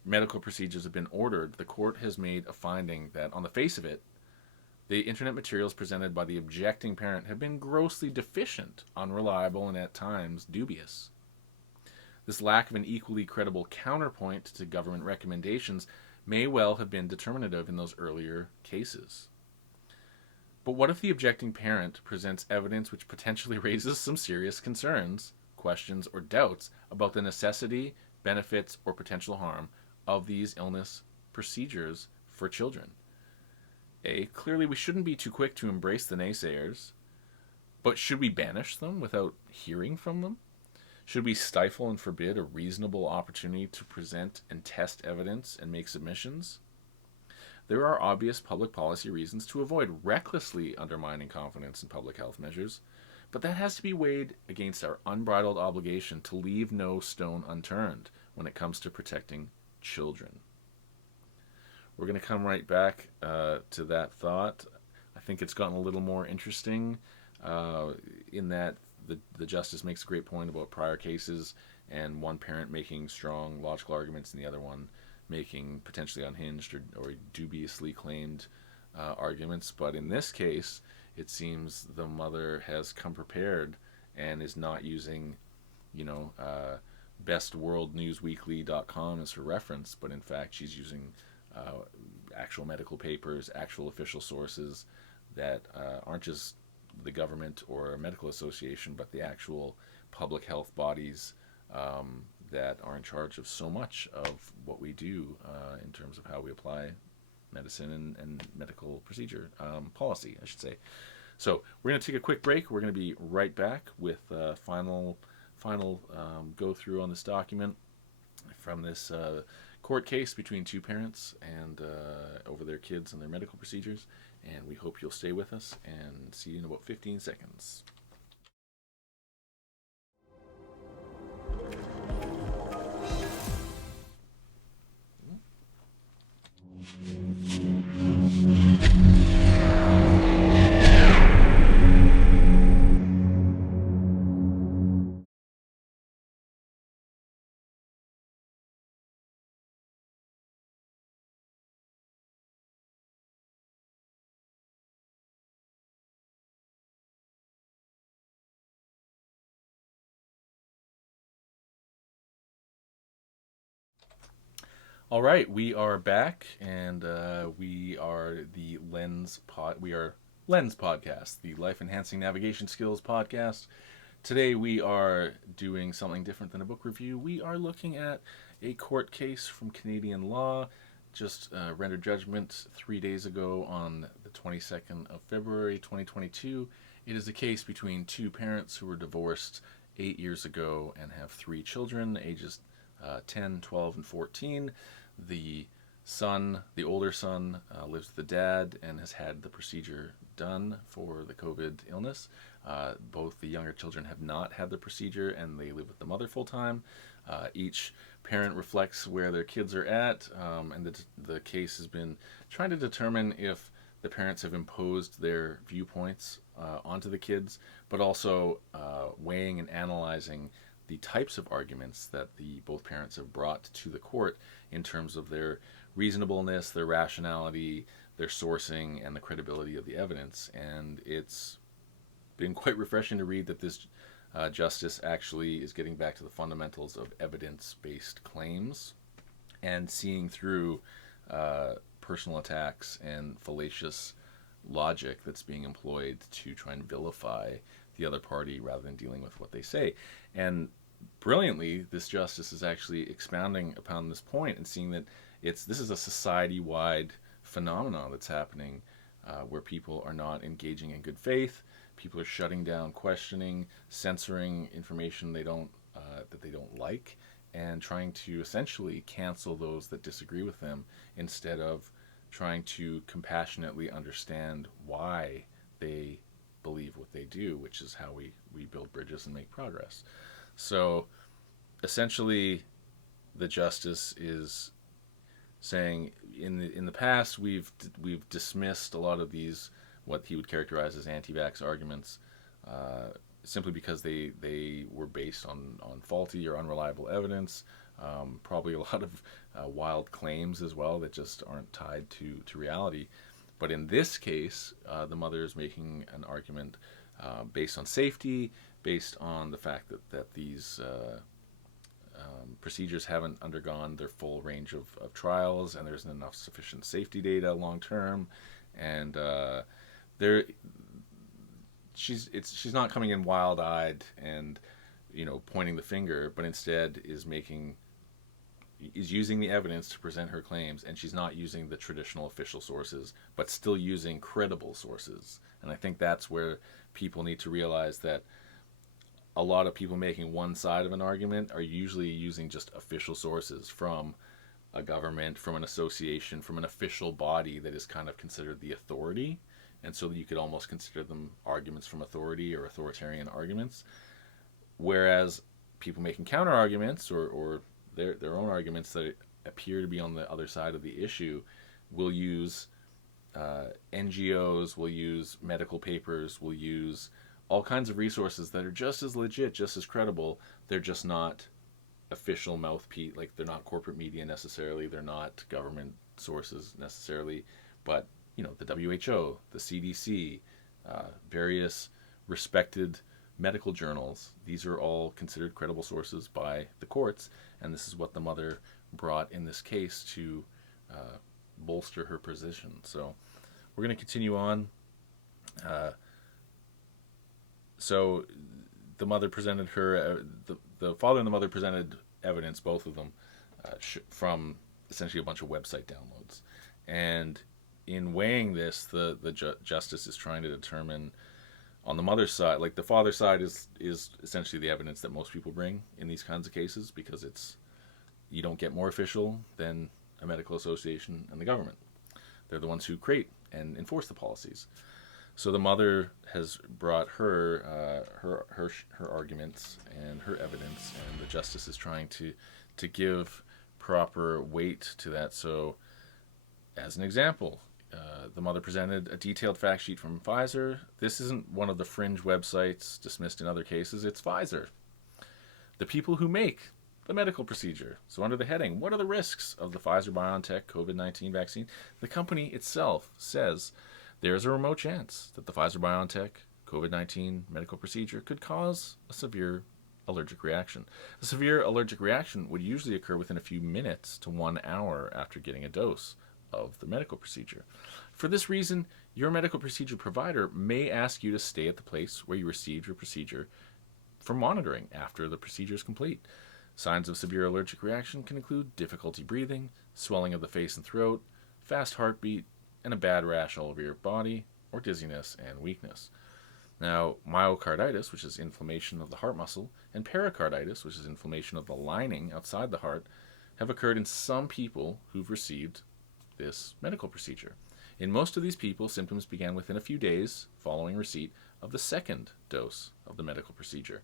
medical procedures have been ordered, the court has made a finding that, on the face of it, the internet materials presented by the objecting parent have been grossly deficient, unreliable, and at times dubious. This lack of an equally credible counterpoint to government recommendations may well have been determinative in those earlier cases. But what if the objecting parent presents evidence which potentially raises some serious concerns, questions, or doubts about the necessity, benefits, or potential harm of these illness procedures for children? Clearly we shouldn't be too quick to embrace the naysayers, but should we banish them without hearing from them? Should we stifle and forbid a reasonable opportunity to present and test evidence and make submissions? There are obvious public policy reasons to avoid recklessly undermining confidence in public health measures, but that has to be weighed against our unbridled obligation to leave no stone unturned when it comes to protecting children. We're going to come right back to that thought. I think it's gotten a little more interesting in that the justice makes a great point about prior cases and one parent making strong logical arguments and the other one making potentially unhinged or dubiously claimed arguments. But in this case, it seems the mother has come prepared and is not using, bestworldnewsweekly.com as her reference, but in fact she's using actual medical papers, actual official sources that aren't just the government or a medical association, but the actual public health bodies that are in charge of so much of what we do in terms of how we apply medicine and medical procedure policy, I should say. So we're going to take a quick break. We're going to be right back with final final go through on this document from this court case between two parents and over their kids and their medical procedures. And we hope you'll stay with us, and see you in about 15 seconds. All right, we are back, and we are the Lens Podcast, the Life Enhancing Navigation Skills podcast. Today we are doing something different than a book review. We are looking at a court case from Canadian law, just rendered judgment 3 days ago on the 22nd of February 2022. It is a case between two parents who were divorced 8 years ago and have 3 children, ages 10, 12, and 14. The older son, lives with the dad and has had the procedure done for the COVID illness. Both the younger children have not had the procedure, and they live with the mother full time. Each parent reflects where their kids are at, and the case has been trying to determine if the parents have imposed their viewpoints onto the kids, but also weighing and analyzing the types of arguments that both parents have brought to the court in terms of their reasonableness, their rationality, their sourcing, and the credibility of the evidence. And it's been quite refreshing to read that this justice actually is getting back to the fundamentals of evidence-based claims and seeing through personal attacks and fallacious logic that's being employed to try and vilify the other party rather than dealing with what they say. And brilliantly, this justice is actually expounding upon this point and seeing that this is a society-wide phenomenon that's happening, where people are not engaging in good faith. People are shutting down, questioning, censoring information that they don't like, and trying to essentially cancel those that disagree with them instead of trying to compassionately understand why they believe what they do, which is how we build bridges and make progress. So essentially, the justice is saying in the past we've dismissed a lot of these, what he would characterize as anti-vax arguments, simply because they were based on faulty or unreliable evidence, probably a lot of wild claims as well that just aren't tied to reality. But in this case, the mother is making an argument based on safety, based on the fact that these procedures haven't undergone their full range of trials, and there isn't enough sufficient safety data long term, and she's not coming in wild-eyed and pointing the finger, but instead is using the evidence to present her claims, and she's not using the traditional official sources, but still using credible sources. And I think that's where people need to realize that a lot of people making one side of an argument are usually using just official sources from a government, from an association, from an official body that is kind of considered the authority. And so you could almost consider them arguments from authority or authoritarian arguments. Whereas people making counter arguments or their own arguments that appear to be on the other side of the issue will use NGOs, will use medical papers, will use all kinds of resources that are just as legit, just as credible. They're just not official mouthpiece, like they're not corporate media necessarily, they're not government sources necessarily, but the WHO, the CDC, various respected medical journals, these are all considered credible sources by the courts, and this is what the mother brought in this case to bolster her position. So we're going to continue on. So the mother presented the father and the mother presented evidence, both of them, from essentially a bunch of website downloads. And in weighing this, the justice is trying to determine, On the mother's side, like the father's side is essentially the evidence that most people bring in these kinds of cases, because you don't get more official than a medical association and the government. They're the ones who create and enforce the policies. So the mother has brought her arguments and her evidence, and the justice is trying to give proper weight to that. So, as an example, the mother presented a detailed fact sheet from Pfizer. This isn't one of the fringe websites dismissed in other cases. It's Pfizer, the people who make the medical procedure. So under the heading, what are the risks of the Pfizer-BioNTech COVID-19 vaccine? The company itself says there's a remote chance that the Pfizer-BioNTech COVID-19 medical procedure could cause a severe allergic reaction. A severe allergic reaction would usually occur within a few minutes to 1 hour after getting a dose of the medical procedure. For this reason, your medical procedure provider may ask you to stay at the place where you received your procedure for monitoring after the procedure is complete. Signs of severe allergic reaction can include difficulty breathing, swelling of the face and throat, fast heartbeat, and a bad rash all over your body, or dizziness and weakness. Now, myocarditis, which is inflammation of the heart muscle, and pericarditis, which is inflammation of the lining outside the heart, have occurred in some people who've received this medical procedure. In most of these people, symptoms began within a few days following receipt of the second dose of the medical procedure.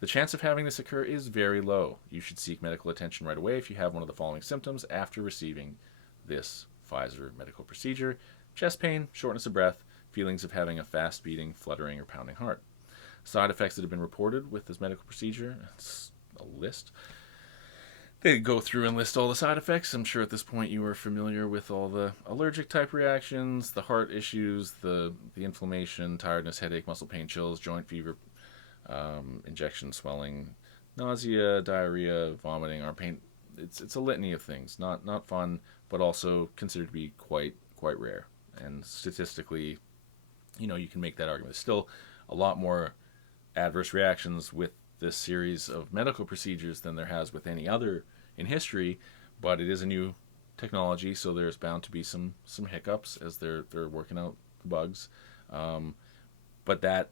The chance of having this occur is very low. You should seek medical attention right away if you have one of the following symptoms after receiving this Pfizer medical procedure: chest pain, shortness of breath, feelings of having a fast beating, fluttering, or pounding heart. Side effects that have been reported with this medical procedure, it's a list. They go through and list all the side effects. I'm sure at this point you are familiar with all the allergic type reactions, the heart issues, the inflammation, tiredness, headache, muscle pain, chills, joint fever, injection swelling, nausea, diarrhea, vomiting, arm pain. It's a litany of things. Not fun, but also considered to be quite rare. And statistically, you can make that argument. There's still a lot more adverse reactions with this series of medical procedures than there has with any other in history, but it is a new technology, so there's bound to be some hiccups as they're working out the bugs. But that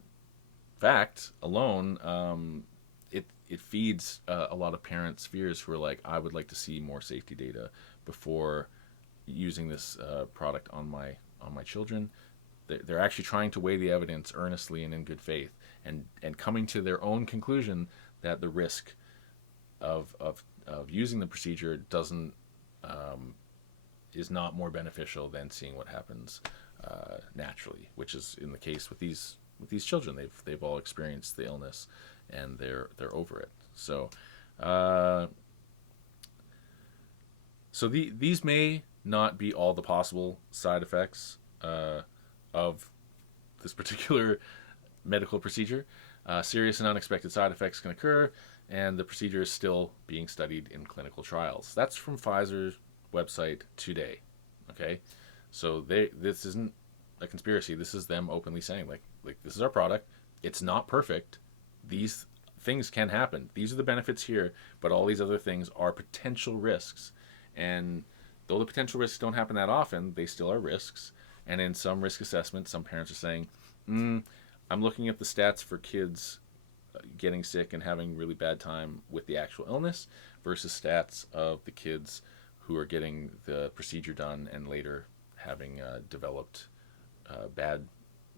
fact alone, it feeds a lot of parents' fears who are like, I would like to see more safety data before using this product on my children. They're actually trying to weigh the evidence earnestly and in good faith, and coming to their own conclusion that the risk of using the procedure is not more beneficial than seeing what happens naturally, which is in the case with these children. They've all experienced the illness and they're over it. So these may not be all the possible side effects of this particular medical procedure. Serious and unexpected side effects can occur, and the procedure is still being studied in clinical trials. That's from Pfizer's website today. Okay, so this isn't a conspiracy. This is them openly saying, like this is our product. It's not perfect. These things can happen. These are the benefits here, but all these other things are potential risks. And though the potential risks don't happen that often, they still are risks. And in some risk assessments, some parents are saying, I'm looking at the stats for kids getting sick and having really bad time with the actual illness versus stats of the kids who are getting the procedure done and later having developed bad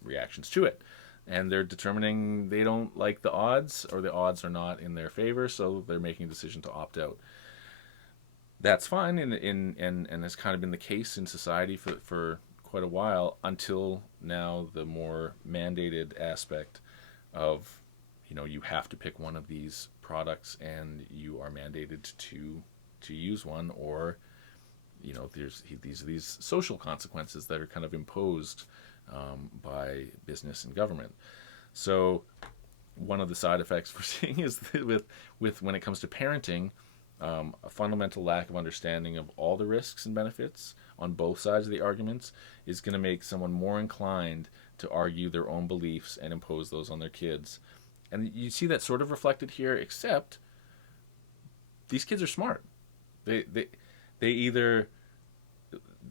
reactions to it. And they're determining they don't like the odds, or the odds are not in their favor, so they're making a decision to opt out. That's fine, and has kind of been the case in society for quite a while, until now the more mandated aspect of, you have to pick one of these products and you are mandated to use one, or there's these social consequences that are kind of imposed by business and government. So one of the side effects we're seeing is that with when it comes to parenting, a fundamental lack of understanding of all the risks and benefits on both sides of the arguments is going to make someone more inclined to argue their own beliefs and impose those on their kids. And you see that sort of reflected here, except these kids are smart. They either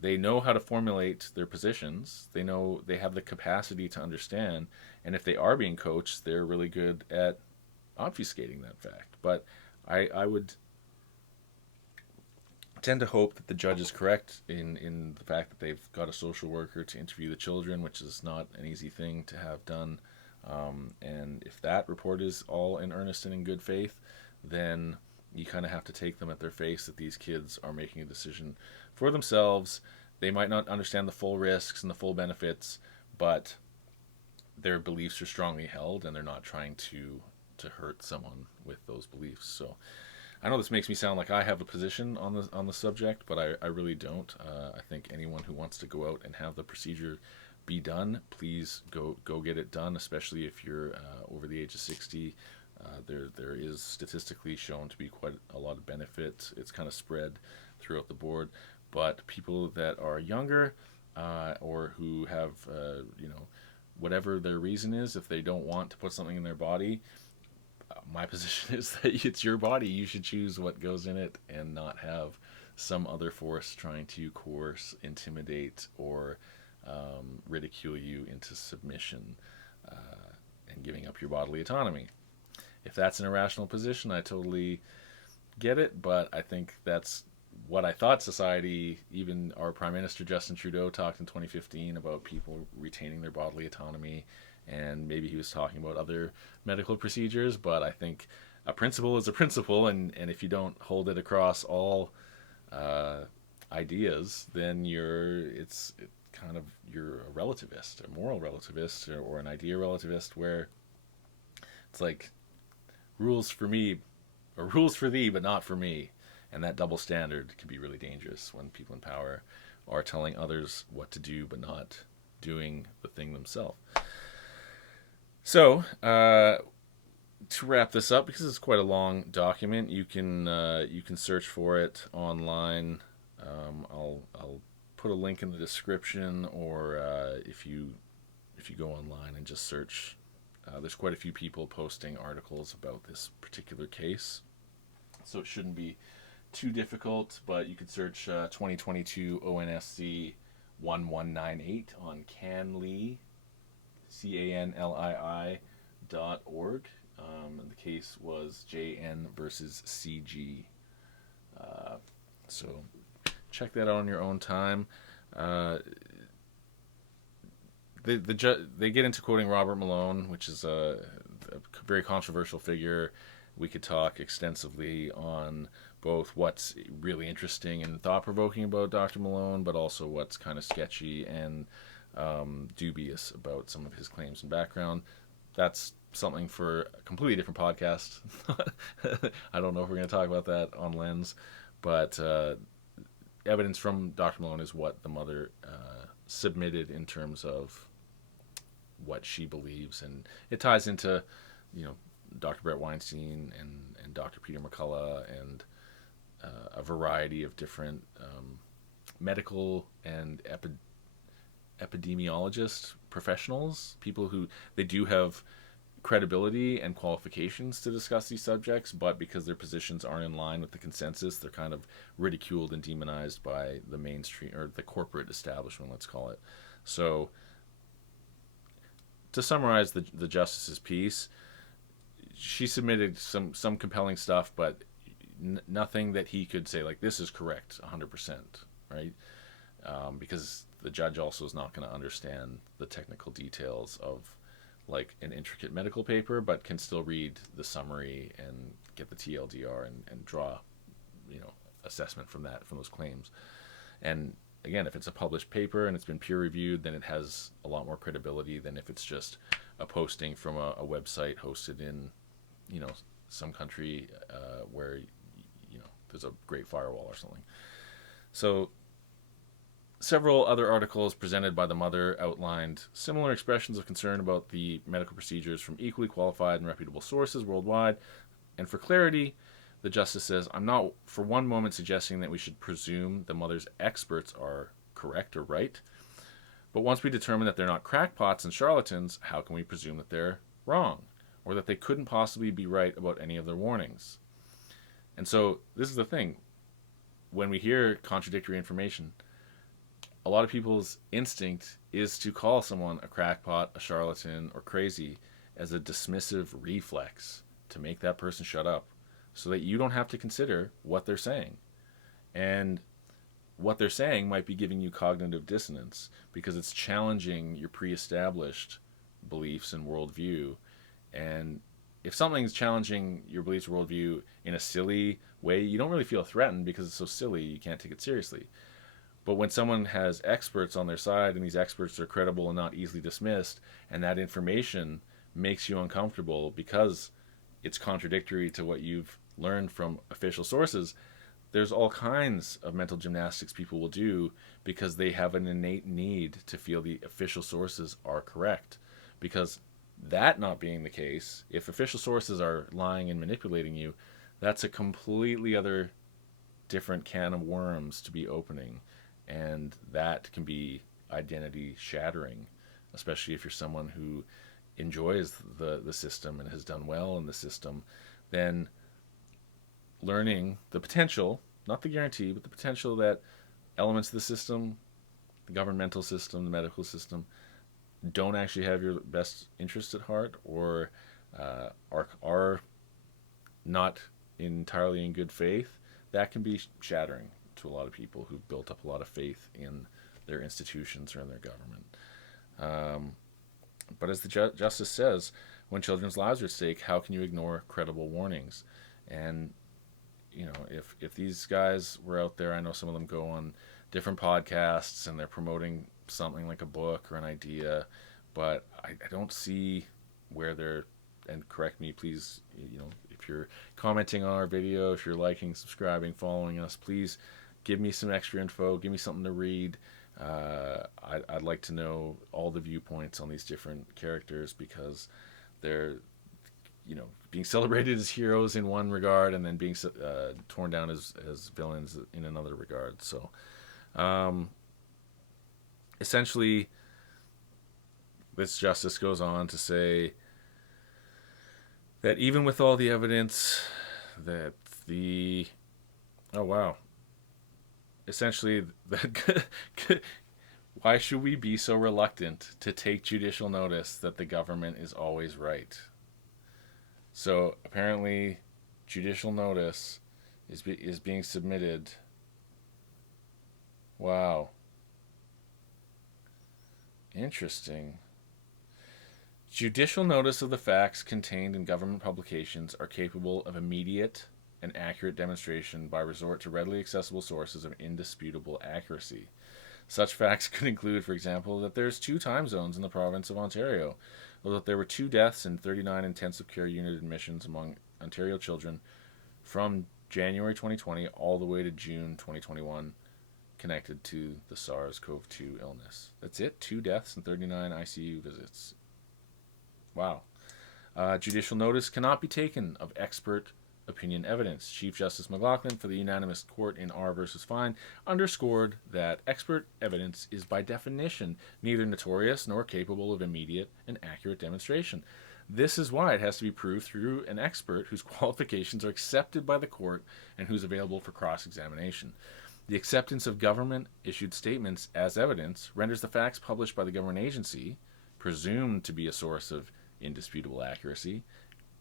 they know how to formulate their positions. They know they have the capacity to understand, and if they are being coached, they're really good at obfuscating that fact. But I would tend to hope that the judge is correct in the fact that they've got a social worker to interview the children, which is not an easy thing to have done. And if that report is all in earnest and in good faith, then you kind of have to take them at their face that these kids are making a decision for themselves. They might not understand the full risks and the full benefits, but their beliefs are strongly held, and they're not trying to hurt someone with those beliefs. So I know this makes me sound like I have a position on the subject, but I really don't. I think anyone who wants to go out and have the procedure be done, please go get it done, especially if you're over the age of 60. There is statistically shown to be quite a lot of benefit. It's kind of spread throughout the board, but people that are younger or who have whatever their reason is, if they don't want to put something in their body, my position is that it's your body. You should choose what goes in it and not have some other force trying to coerce, intimidate, or ridicule you into submission and giving up your bodily autonomy. If that's an irrational position, I totally get it, but I think that's what I thought society, even our Prime Minister Justin Trudeau talked in 2015 about people retaining their bodily autonomy, and maybe he was talking about other medical procedures, but I think a principle is a principle, and if you don't hold it across all ideas, then you're a relativist, a moral relativist, or an idea relativist, where it's like rules for me, or rules for thee, but not for me. And that double standard can be really dangerous when people in power are telling others what to do, but not doing the thing themselves. So, to wrap this up, because it's quite a long document, you can search for it online. I'll put a link in the description, or if you go online and just search, there's quite a few people posting articles about this particular case, so it shouldn't be too difficult. But you could search 2022 ONSC 1198 on CanLii, CANLII.org. And the case was JN versus CG. So check that out on your own time. They get into quoting Robert Malone, which is a very controversial figure. We could talk extensively on both what's really interesting and thought-provoking about Dr. Malone, but also what's kind of sketchy and dubious about some of his claims and background. That's something for a completely different podcast. I don't know if we're going to talk about that on Lens, but evidence from Dr. Malone is what the mother submitted in terms of what she believes, and it ties into, Dr. Brett Weinstein and Dr. Peter McCullough and a variety of different medical and epidemiologist professionals, people who they do have credibility and qualifications to discuss these subjects, but because their positions aren't in line with the consensus, they're kind of ridiculed and demonized by the mainstream, or the corporate establishment, let's call it. So to summarize the justice's piece, she submitted some compelling stuff, but nothing that he could say like, this is correct 100%, right? Because the judge also is not going to understand the technical details of like an intricate medical paper, but can still read the summary and get the TLDR and draw, assessment from those claims. And again, if it's a published paper and it's been peer reviewed, then it has a lot more credibility than if it's just a posting from a website hosted in, some country where, there's a great firewall or something. So several other articles presented by the mother outlined similar expressions of concern about the medical procedures from equally qualified and reputable sources worldwide. And for clarity, the justice says, I'm not for one moment suggesting that we should presume the mother's experts are correct or right. But once we determine that they're not crackpots and charlatans, how can we presume that they're wrong, or that they couldn't possibly be right about any of their warnings? And so this is the thing. When we hear contradictory information, a lot of people's instinct is to call someone a crackpot, a charlatan, or crazy as a dismissive reflex to make that person shut up so that you don't have to consider what they're saying. And what they're saying might be giving you cognitive dissonance because it's challenging your pre-established beliefs and worldview. And if something's challenging your beliefs or worldview in a silly way, you don't really feel threatened because it's so silly you can't take it seriously. But when someone has experts on their side and these experts are credible and not easily dismissed, and that information makes you uncomfortable because it's contradictory to what you've learned from official sources, there's all kinds of mental gymnastics people will do because they have an innate need to feel the official sources are correct. Because that not being the case, if official sources are lying and manipulating you, that's a completely other different can of worms to be opening. And that can be identity shattering, especially if you're someone who enjoys the system and has done well in the system. Then learning the potential, not the guarantee, but the potential that elements of the system, the governmental system, the medical system, don't actually have your best interest at heart, or are not entirely in good faith, that can be shattering to a lot of people who've built up a lot of faith in their institutions or in their government. But as the justice says, when children's lives are at stake, how can you ignore credible warnings? And if these guys were out there, I know some of them go on different podcasts and they're promoting something like a book or an idea, but I don't see where they're, and correct me please, if you're commenting on our video, if you're liking, subscribing, following us, please give me some extra info, give me something to read. I'd like to know all the viewpoints on these different characters, because they're being celebrated as heroes in one regard and then being torn down as villains in another regard. So essentially this justice goes on to say that even with all the evidence that essentially that why should we be so reluctant to take judicial notice that the government is always right? So apparently judicial notice is being submitted. Wow. Interesting. Judicial notice of the facts contained in government publications are capable of immediate and accurate demonstration by resort to readily accessible sources of indisputable accuracy. Such facts could include, for example, that there's 2 time zones in the province of Ontario, or that there were 2 deaths and 39 intensive care unit admissions among Ontario children from January 2020 all the way to June 2021 connected to the SARS-CoV-2 illness. That's it? 2 deaths and 39 ICU visits. Wow. Judicial notice cannot be taken of expert opinion evidence. Chief Justice McLaughlin for the unanimous court in R versus Fine underscored that expert evidence is by definition neither notorious nor capable of immediate and accurate demonstration. This is why it has to be proved through an expert whose qualifications are accepted by the court and who's available for cross-examination. The acceptance of government-issued statements as evidence renders the facts published by the government agency, presumed to be a source of indisputable accuracy,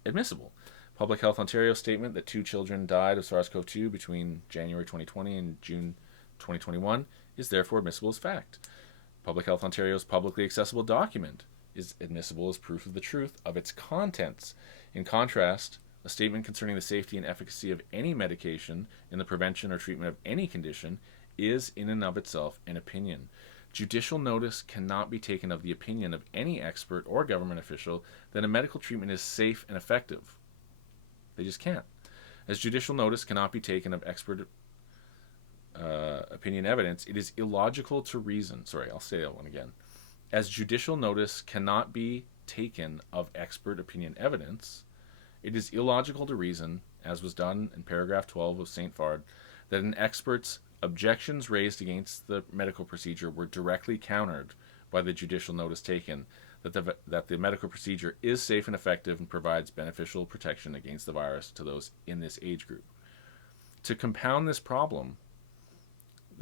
admissible. Public Health Ontario's statement that 2 children died of SARS-CoV-2 between January 2020 and June 2021 is therefore admissible as fact. Public Health Ontario's publicly accessible document is admissible as proof of the truth of its contents. In contrast, a statement concerning the safety and efficacy of any medication in the prevention or treatment of any condition is in and of itself an opinion. Judicial notice cannot be taken of the opinion of any expert or government official that a medical treatment is safe and effective. They just can't. As judicial notice cannot be taken of expert opinion evidence, it is illogical to reason. Sorry, I'll say that one again. As judicial notice cannot be taken of expert opinion evidence, it is illogical to reason, as was done in paragraph 12 of St. Fard, that an expert's objections raised against the medical procedure were directly countered by the judicial notice taken that the medical procedure is safe and effective and provides beneficial protection against the virus to those in this age group. To compound this problem,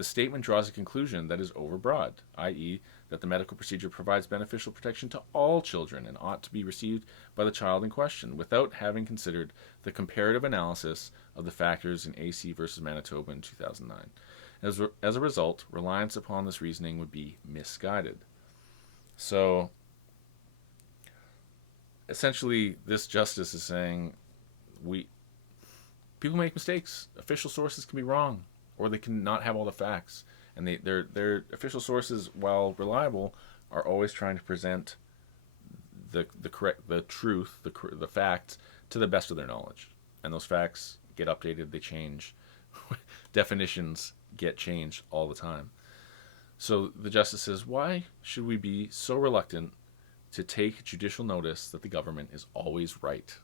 the statement draws a conclusion that is overbroad, i.e., that the medical procedure provides beneficial protection to all children and ought to be received by the child in question, without having considered the comparative analysis of the factors in AC versus Manitoba in 2009. As a result, reliance upon this reasoning would be misguided. So, essentially, this justice is saying people make mistakes. Official sources can be wrong, or they can not have all the facts. And their official sources, while reliable, are always trying to present the truth, the facts, to the best of their knowledge. And those facts get updated, they change. Definitions get changed all the time. So the justice says, why should we be so reluctant to take judicial notice that the government is always right?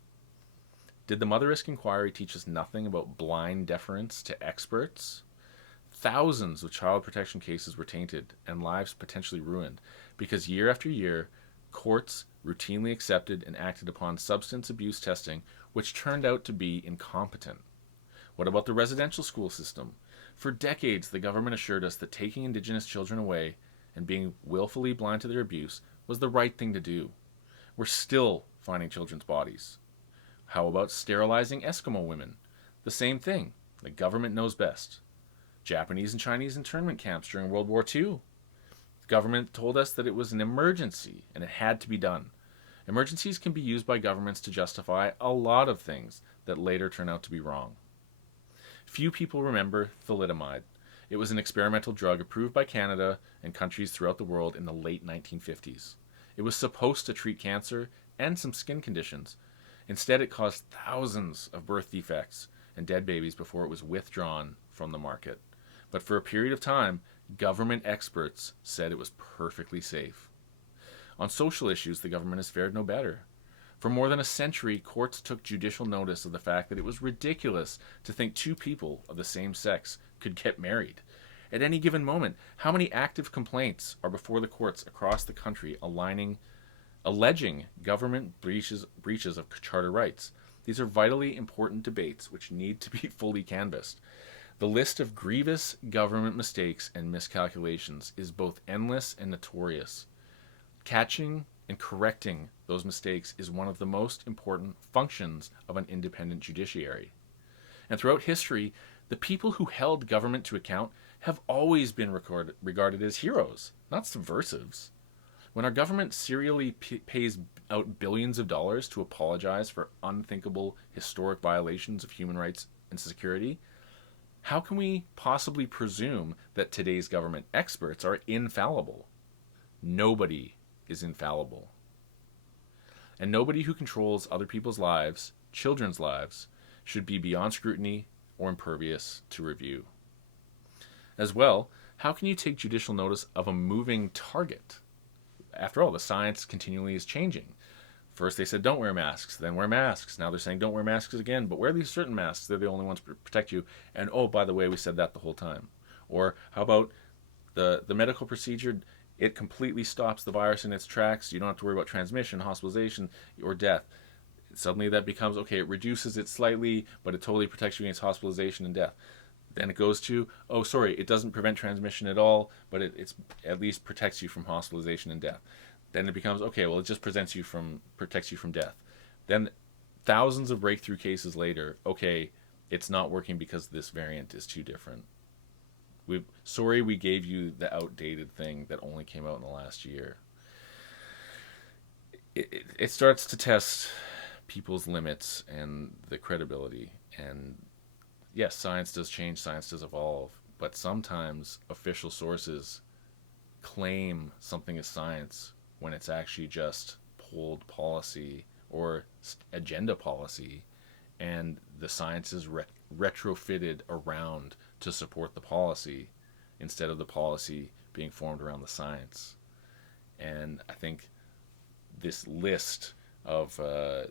Did the Mother Risk Inquiry teach us nothing about blind deference to experts? Thousands of child protection cases were tainted and lives potentially ruined because year after year, courts routinely accepted and acted upon substance abuse testing which turned out to be incompetent. What about the residential school system? For decades, the government assured us that taking Indigenous children away and being willfully blind to their abuse was the right thing to do. We're still finding children's bodies. How about sterilizing Eskimo women? The same thing. The government knows best. Japanese and Chinese internment camps during World War II. The government told us that it was an emergency and it had to be done. Emergencies can be used by governments to justify a lot of things that later turn out to be wrong. Few people remember thalidomide. It was an experimental drug approved by Canada and countries throughout the world in the late 1950s. It was supposed to treat cancer and some skin conditions. Instead, it caused thousands of birth defects and dead babies before it was withdrawn from the market. But for a period of time, government experts said it was perfectly safe. On social issues, the government has fared no better. For more than a century, courts took judicial notice of the fact that it was ridiculous to think two people of the same sex could get married. At any given moment, how many active complaints are before the courts across the country alleging government breaches of charter rights? These are vitally important debates which need to be fully canvassed. The list of grievous government mistakes and miscalculations is both endless and notorious. Catching and correcting those mistakes is one of the most important functions of an independent judiciary. And throughout history, the people who held government to account have always been regarded as heroes, not subversives. When our government serially pays out billions of dollars to apologize for unthinkable historic violations of human rights and security, how can we possibly presume that today's government experts are infallible? Nobody is infallible. And nobody who controls other people's lives, children's lives, should be beyond scrutiny or impervious to review. As well, how can you take judicial notice of a moving target? After all, the science continually is changing. First they said don't wear masks, then wear masks. Now they're saying don't wear masks again, but wear these certain masks. They're the only ones to protect you. And oh, by the way, we said that the whole time. Or how about the medical procedure? It completely stops the virus in its tracks. You don't have to worry about transmission, hospitalization, or death. Suddenly that becomes, okay, it reduces it slightly, but it totally protects you against hospitalization and death. Then it goes to, oh, sorry, it doesn't prevent transmission at all, but it's at least protects you from hospitalization and death. Then it becomes, okay, well, it just protects you from death. Then thousands of breakthrough cases later, okay, it's not working because this variant is too different. Sorry we gave you the outdated thing that only came out in the last year. It starts to test people's limits and the credibility. And yes, science does change, science does evolve, but sometimes official sources claim something is science when it's actually just pulled policy or agenda policy, and the science is retrofitted around to support the policy instead of the policy being formed around the science. And I think this list of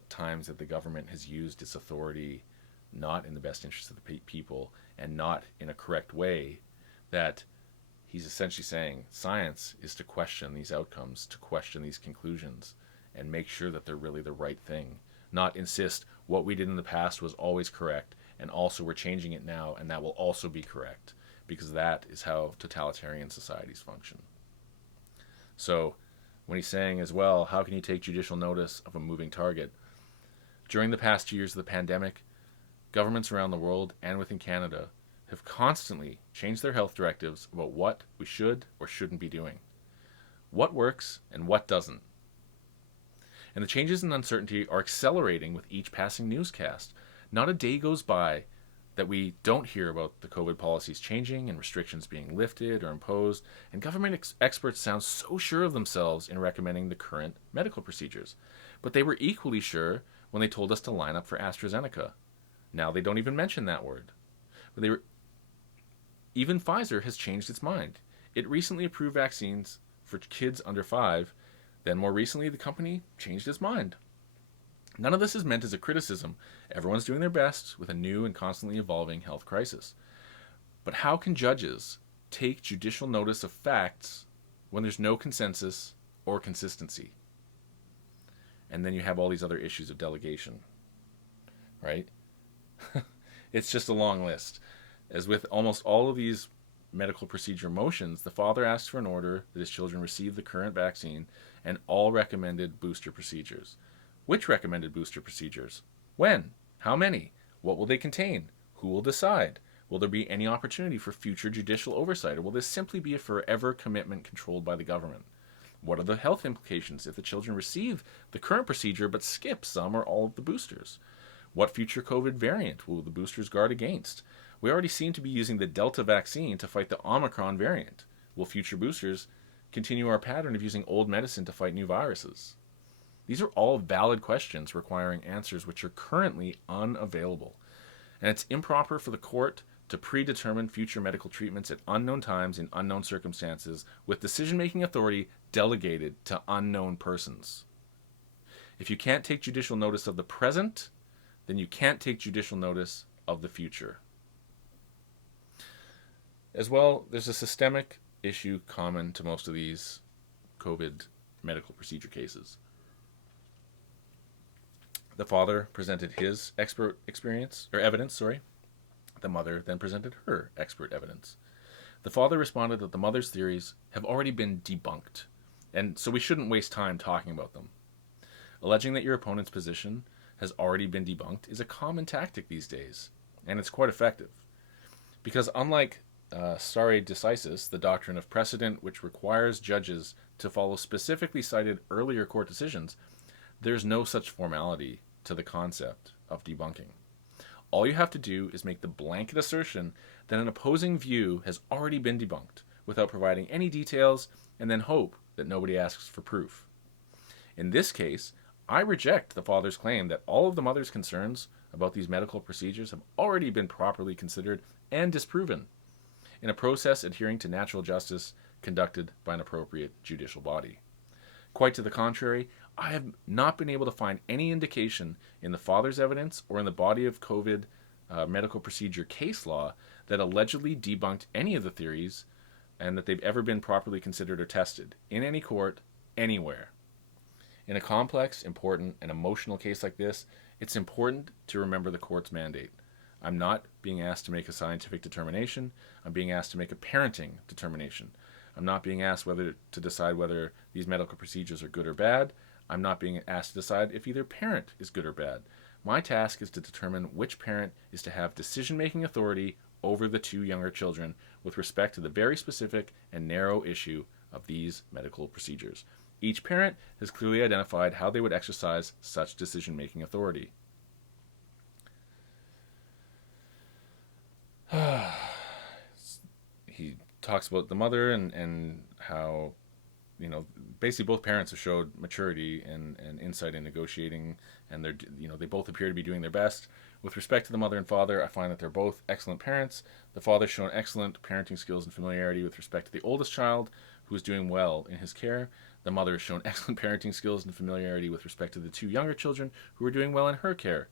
times that the government has used its authority not in the best interest of the people and not in a correct way, that he's essentially saying science is to question these outcomes, to question these conclusions, and make sure that they're really the right thing, not insist what we did in the past was always correct, and also we're changing it now, and that will also be correct. because that is how totalitarian societies function. So when he's saying as well, how can you take judicial notice of a moving target? During the past 2 years of the pandemic, governments around the world and within Canada have constantly changed their health directives about what we should or shouldn't be doing, what works and what doesn't. And the changes and uncertainty are accelerating with each passing newscast. Not a day goes by that we don't hear about the COVID policies changing and restrictions being lifted or imposed, and government experts sound so sure of themselves in recommending the current medical procedures. But they were equally sure when they told us to line up for AstraZeneca. Now they don't even mention that word. But even Pfizer has changed its mind. It recently approved vaccines for kids under 5. Then more recently, the company changed its mind. None of this is meant as a criticism. Everyone's doing their best with a new and constantly evolving health crisis. But how can judges take judicial notice of facts when there's no consensus or consistency? And then you have all these other issues of delegation, right? It's just a long list. As with almost all of these medical procedure motions, the father asks for an order that his children receive the current vaccine and all recommended booster procedures. Which recommended booster procedures? When? How many? What will they contain? Who will decide? Will there be any opportunity for future judicial oversight, or will this simply be a forever commitment controlled by the government? What are the health implications if the children receive the current procedure but skip some or all of the boosters? What future COVID variant will the boosters guard against? We already seem to be using the Delta vaccine to fight the Omicron variant. Will future boosters continue our pattern of using old medicine to fight new viruses? These are all valid questions requiring answers which are currently unavailable. And it's improper for the court to predetermine future medical treatments at unknown times in unknown circumstances with decision-making authority delegated to unknown persons. If you can't take judicial notice of the present, then you can't take judicial notice of the future. As well, there's a systemic issue common to most of these COVID medical procedure cases. The father presented his expert evidence. The mother then presented her expert evidence. The father responded that the mother's theories have already been debunked, and so we shouldn't waste time talking about them. Alleging that your opponent's position has already been debunked is a common tactic these days, and it's quite effective. Because unlike stare decisis, the doctrine of precedent which requires judges to follow specifically cited earlier court decisions, there's no such formality to the concept of debunking. All you have to do is make the blanket assertion that an opposing view has already been debunked without providing any details, and then hope that nobody asks for proof. In this case, I reject the father's claim that all of the mother's concerns about these medical procedures have already been properly considered and disproven in a process adhering to natural justice conducted by an appropriate judicial body. Quite to the contrary, I have not been able to find any indication in the father's evidence or in the body of COVID medical procedure case law that allegedly debunked any of the theories and that they've ever been properly considered or tested in any court, anywhere. In a complex, important, and emotional case like this, it's important to remember the court's mandate. I'm not being asked to make a scientific determination. I'm being asked to make a parenting determination. I'm not being asked to decide whether these medical procedures are good or bad. I'm not being asked to decide if either parent is good or bad. My task is to determine which parent is to have decision-making authority over the two younger children with respect to the very specific and narrow issue of these medical procedures. Each parent has clearly identified how they would exercise such decision-making authority. He talks about the mother and how, basically both parents have showed maturity and insight in negotiating, and they both appear to be doing their best. With respect to the mother and father, I find that they're both excellent parents. The father's shown excellent parenting skills and familiarity with respect to the oldest child, who is doing well in his care. The mother has shown excellent parenting skills and familiarity with respect to the two younger children, who are doing well in her care.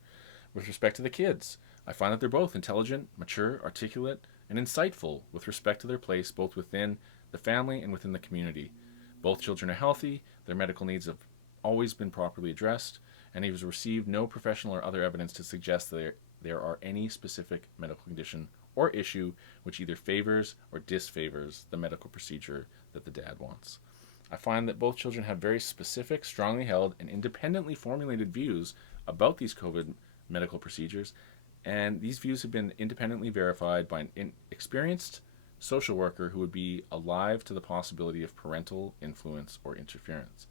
With respect to the kids, I find that they're both intelligent, mature, articulate, and insightful with respect to their place both within the family and within the community. Both children are healthy, their medical needs have always been properly addressed, and he has received no professional or other evidence to suggest that there are any specific medical condition or issue which either favors or disfavors the medical procedure that the dad wants. I find that both children have very specific, strongly held, and independently formulated views about these COVID medical procedures, and these views have been independently verified by an experienced social worker who would be alive to the possibility of parental influence or interference.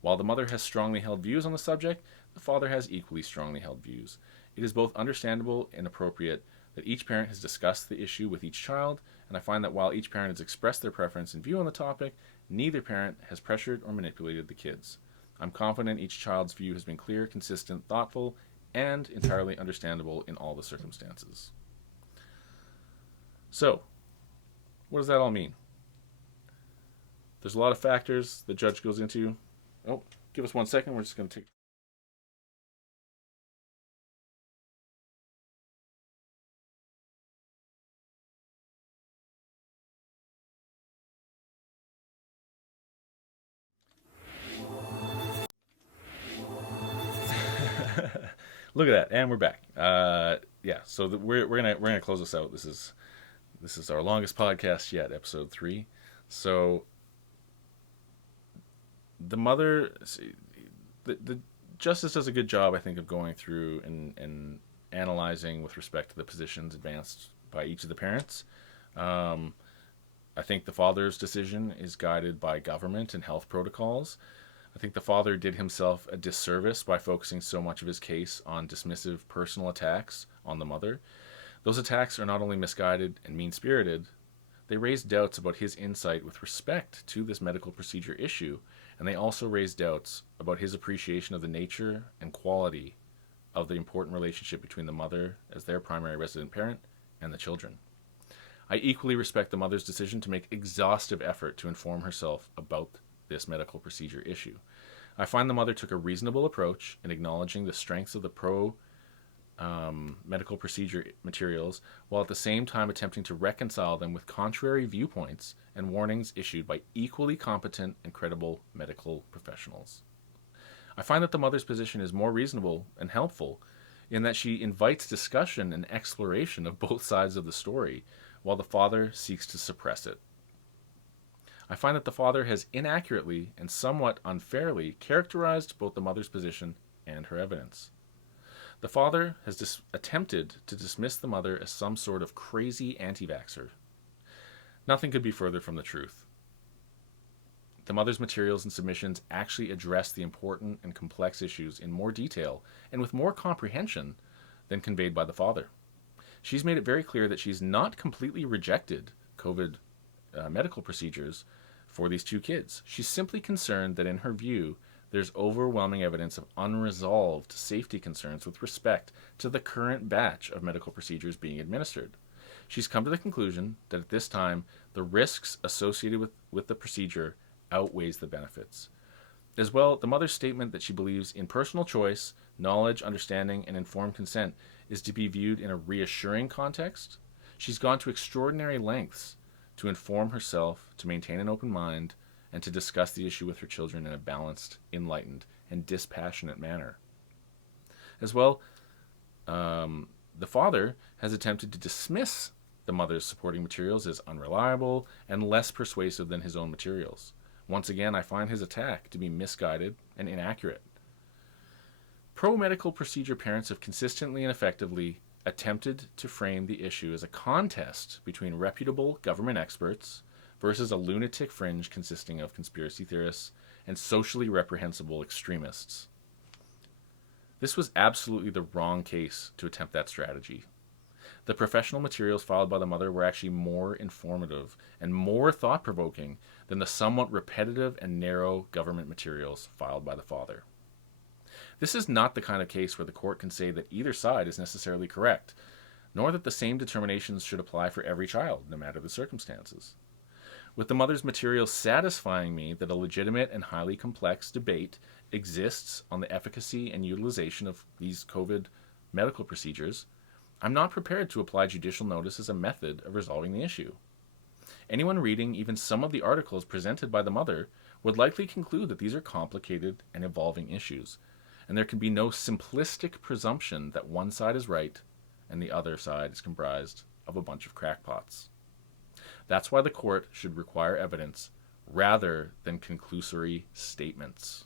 While the mother has strongly held views on the subject, the father has equally strongly held views. It is both understandable and appropriate that each parent has discussed the issue with each child, and I find that while each parent has expressed their preference and view on the topic, neither parent has pressured or manipulated the kids. I'm confident each child's view has been clear, consistent, thoughtful, and entirely understandable in all the circumstances. So, what does that all mean? There's a lot of factors the judge goes into. Oh, give us 1 second. We're just going to take... Look at that, and we're back. So we're gonna close this out. This is our longest podcast yet, episode 3. So the mother, the justice does a good job, I think, of going through and analyzing with respect to the positions advanced by each of the parents. I think the father's decision is guided by government and health protocols. I think the father did himself a disservice by focusing so much of his case on dismissive personal attacks on the mother. Those attacks are not only misguided and mean-spirited, they raise doubts about his insight with respect to this medical procedure issue, and they also raise doubts about his appreciation of the nature and quality of the important relationship between the mother as their primary resident parent and the children. I equally respect the mother's decision to make exhaustive effort to inform herself about this medical procedure issue. I find the mother took a reasonable approach in acknowledging the strengths of the medical procedure materials, while at the same time attempting to reconcile them with contrary viewpoints and warnings issued by equally competent and credible medical professionals. I find that the mother's position is more reasonable and helpful in that she invites discussion and exploration of both sides of the story, while the father seeks to suppress it. I find that the father has inaccurately and somewhat unfairly characterized both the mother's position and her evidence. The father has attempted to dismiss the mother as some sort of crazy anti-vaxxer. Nothing could be further from the truth. The mother's materials and submissions actually address the important and complex issues in more detail and with more comprehension than conveyed by the father. She's made it very clear that she's not completely rejected COVID medical procedures for these two kids. She's simply concerned that in her view, there's overwhelming evidence of unresolved safety concerns with respect to the current batch of medical procedures being administered. She's come to the conclusion that at this time, the risks associated with the procedure outweighs the benefits. As well, the mother's statement that she believes in personal choice, knowledge, understanding, and informed consent is to be viewed in a reassuring context. She's gone to extraordinary lengths to inform herself, to maintain an open mind, and to discuss the issue with her children in a balanced, enlightened, and dispassionate manner. As well, the father has attempted to dismiss the mother's supporting materials as unreliable and less persuasive than his own materials. Once again, I find his attack to be misguided and inaccurate. Pro-medical procedure parents have consistently and effectively attempted to frame the issue as a contest between reputable government experts versus a lunatic fringe consisting of conspiracy theorists and socially reprehensible extremists. This was absolutely the wrong case to attempt that strategy. The professional materials filed by the mother were actually more informative and more thought-provoking than the somewhat repetitive and narrow government materials filed by the father. This is not the kind of case where the court can say that either side is necessarily correct, nor that the same determinations should apply for every child, no matter the circumstances. With the mother's materials satisfying me that a legitimate and highly complex debate exists on the efficacy and utilization of these COVID medical procedures, I'm not prepared to apply judicial notice as a method of resolving the issue. Anyone reading even some of the articles presented by the mother would likely conclude that these are complicated and evolving issues, and there can be no simplistic presumption that one side is right and the other side is comprised of of a bunch of crackpots. That's why the court should require evidence rather than conclusory statements.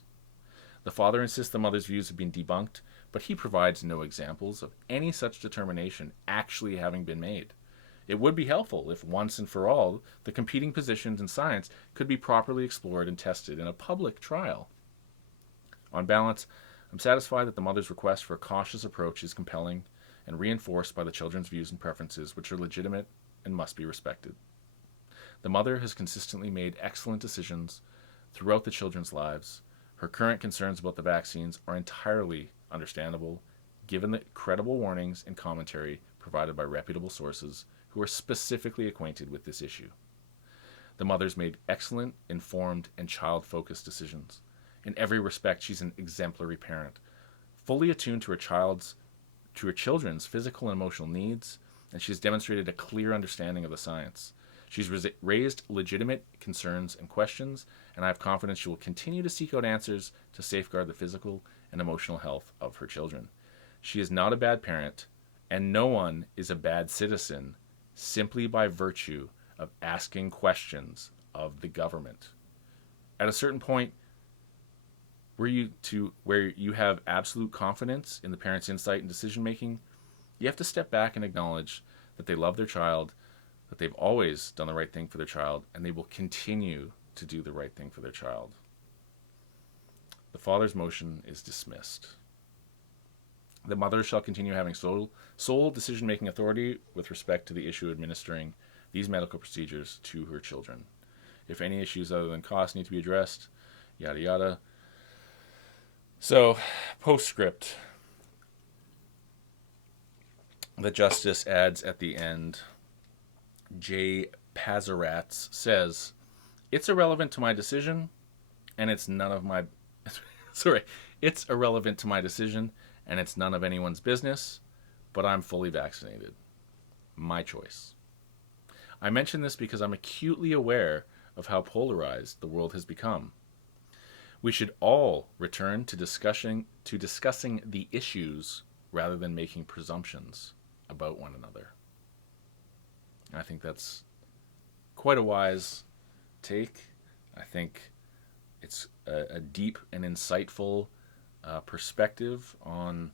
The father insists the mother's views have been debunked, but he provides no examples of any such determination actually having been made. It would be helpful if once and for all the competing positions in science could be properly explored and tested in a public trial. On balance, I'm satisfied that the mother's request for a cautious approach is compelling and reinforced by the children's views and preferences, which are legitimate and must be respected. The mother has consistently made excellent decisions throughout the children's lives. Her current concerns about the vaccines are entirely understandable, given the credible warnings and commentary provided by reputable sources who are specifically acquainted with this issue. The mother's made excellent, informed, and child-focused decisions. In every respect, she's an exemplary parent, fully attuned to her children's physical and emotional needs, and she's demonstrated a clear understanding of the science. She's raised legitimate concerns and questions, and I have confidence she will continue to seek out answers to safeguard the physical and emotional health of her children. She is not a bad parent, and no one is a bad citizen simply by virtue of asking questions of the government. At a certain point, where you have absolute confidence in the parent's insight and decision making, you have to step back and acknowledge that they love their child, that they've always done the right thing for their child, and they will continue to do the right thing for their child. The father's motion is dismissed. The mother shall continue having sole decision-making authority with respect to the issue of administering these medical procedures to her children. If any issues other than cost need to be addressed, yada yada. So, postscript. The justice adds at the end, J. Pazaratz says, "It's irrelevant to my decision, and it's none of my... It's irrelevant to my decision, and it's none of anyone's business, but I'm fully vaccinated. My choice." I mention this because I'm acutely aware of how polarized the world has become. We should all return to discussing the issues rather than making presumptions about one another. I think that's quite a wise take. I think it's a deep and insightful perspective on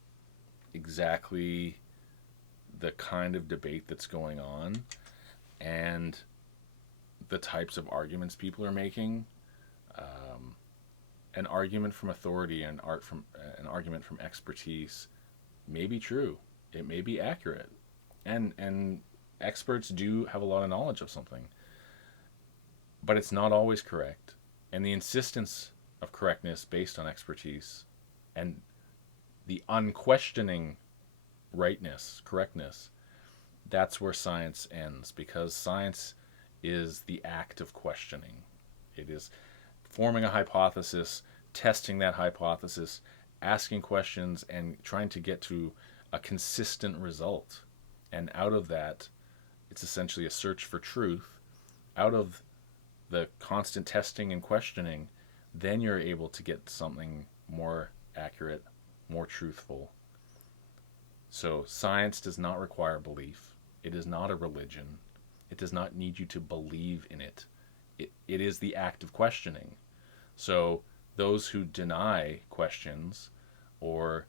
exactly the kind of debate that's going on and the types of arguments people are making. An argument from authority and an argument from expertise may be true. It may be accurate. And experts do have a lot of knowledge of something. But it's not always correct. And the insistence of correctness based on expertise and the unquestioning correctness, that's where science ends, because science is the act of questioning. It is forming a hypothesis, testing that hypothesis, asking questions, and trying to get to a consistent result. And out of that, it's essentially a search for truth. Out of the constant testing and questioning, then you're able to get something more accurate, more truthful. So science does not require belief. It is not a religion. It does not need you to believe in it. It is the act of questioning. So those who deny questions or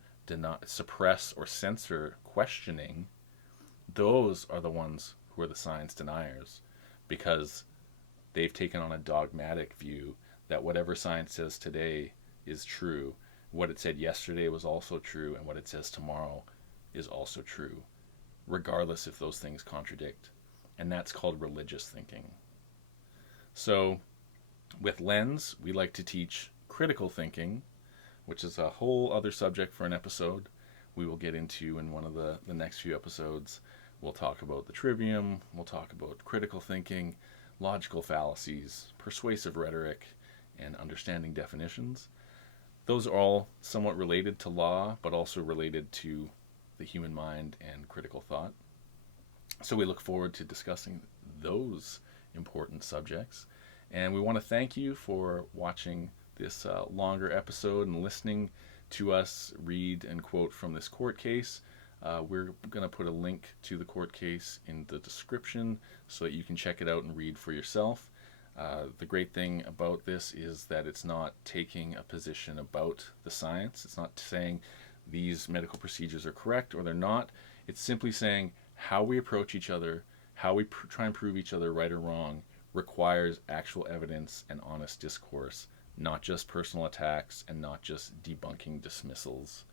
suppress or censor questioning, those are the ones who are the science deniers, because they've taken on a dogmatic view that whatever science says today is true. What it said yesterday was also true, and what it says tomorrow is also true, regardless if those things contradict. And that's called religious thinking. So with Lens, we like to teach critical thinking, which is a whole other subject for an episode we will get into in one of the next few episodes. We'll talk about the trivium, we'll talk about critical thinking, logical fallacies, persuasive rhetoric, and understanding definitions. Those are all somewhat related to law, but also related to the human mind and critical thought. So we look forward to discussing those important subjects. And we want to thank you for watching this longer episode and listening to us read and quote from this court case. We're going to put a link to the court case in the description so that you can check it out and read for yourself. The great thing about this is that it's not taking a position about the science. It's not saying these medical procedures are correct or they're not. It's simply saying how we approach each other, how we try and prove each other right or wrong, requires actual evidence and honest discourse, not just personal attacks and not just debunking dismissals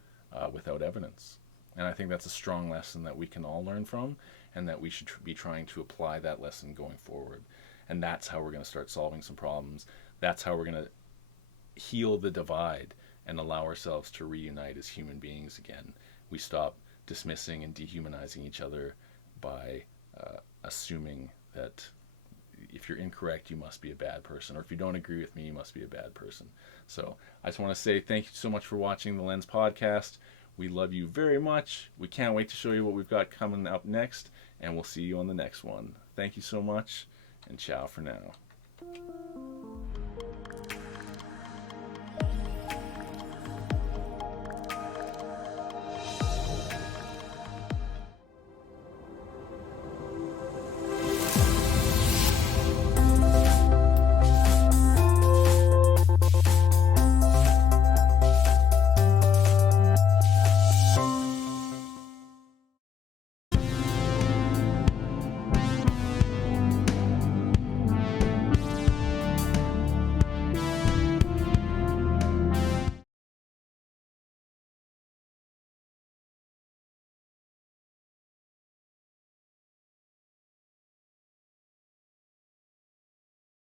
without evidence. And I think that's a strong lesson that we can all learn from, and that we should be trying to apply that lesson going forward. And that's how we're going to start solving some problems. That's how we're going to heal the divide and allow ourselves to reunite as human beings again. We stop dismissing and dehumanizing each other by assuming that if you're incorrect, you must be a bad person, or if you don't agree with me, you must be a bad person. So I just want to say thank you so much for watching the Lens Podcast. We love you very much. We can't wait to show you what we've got coming up next, and we'll see you on the next one. Thank you so much, and ciao for now.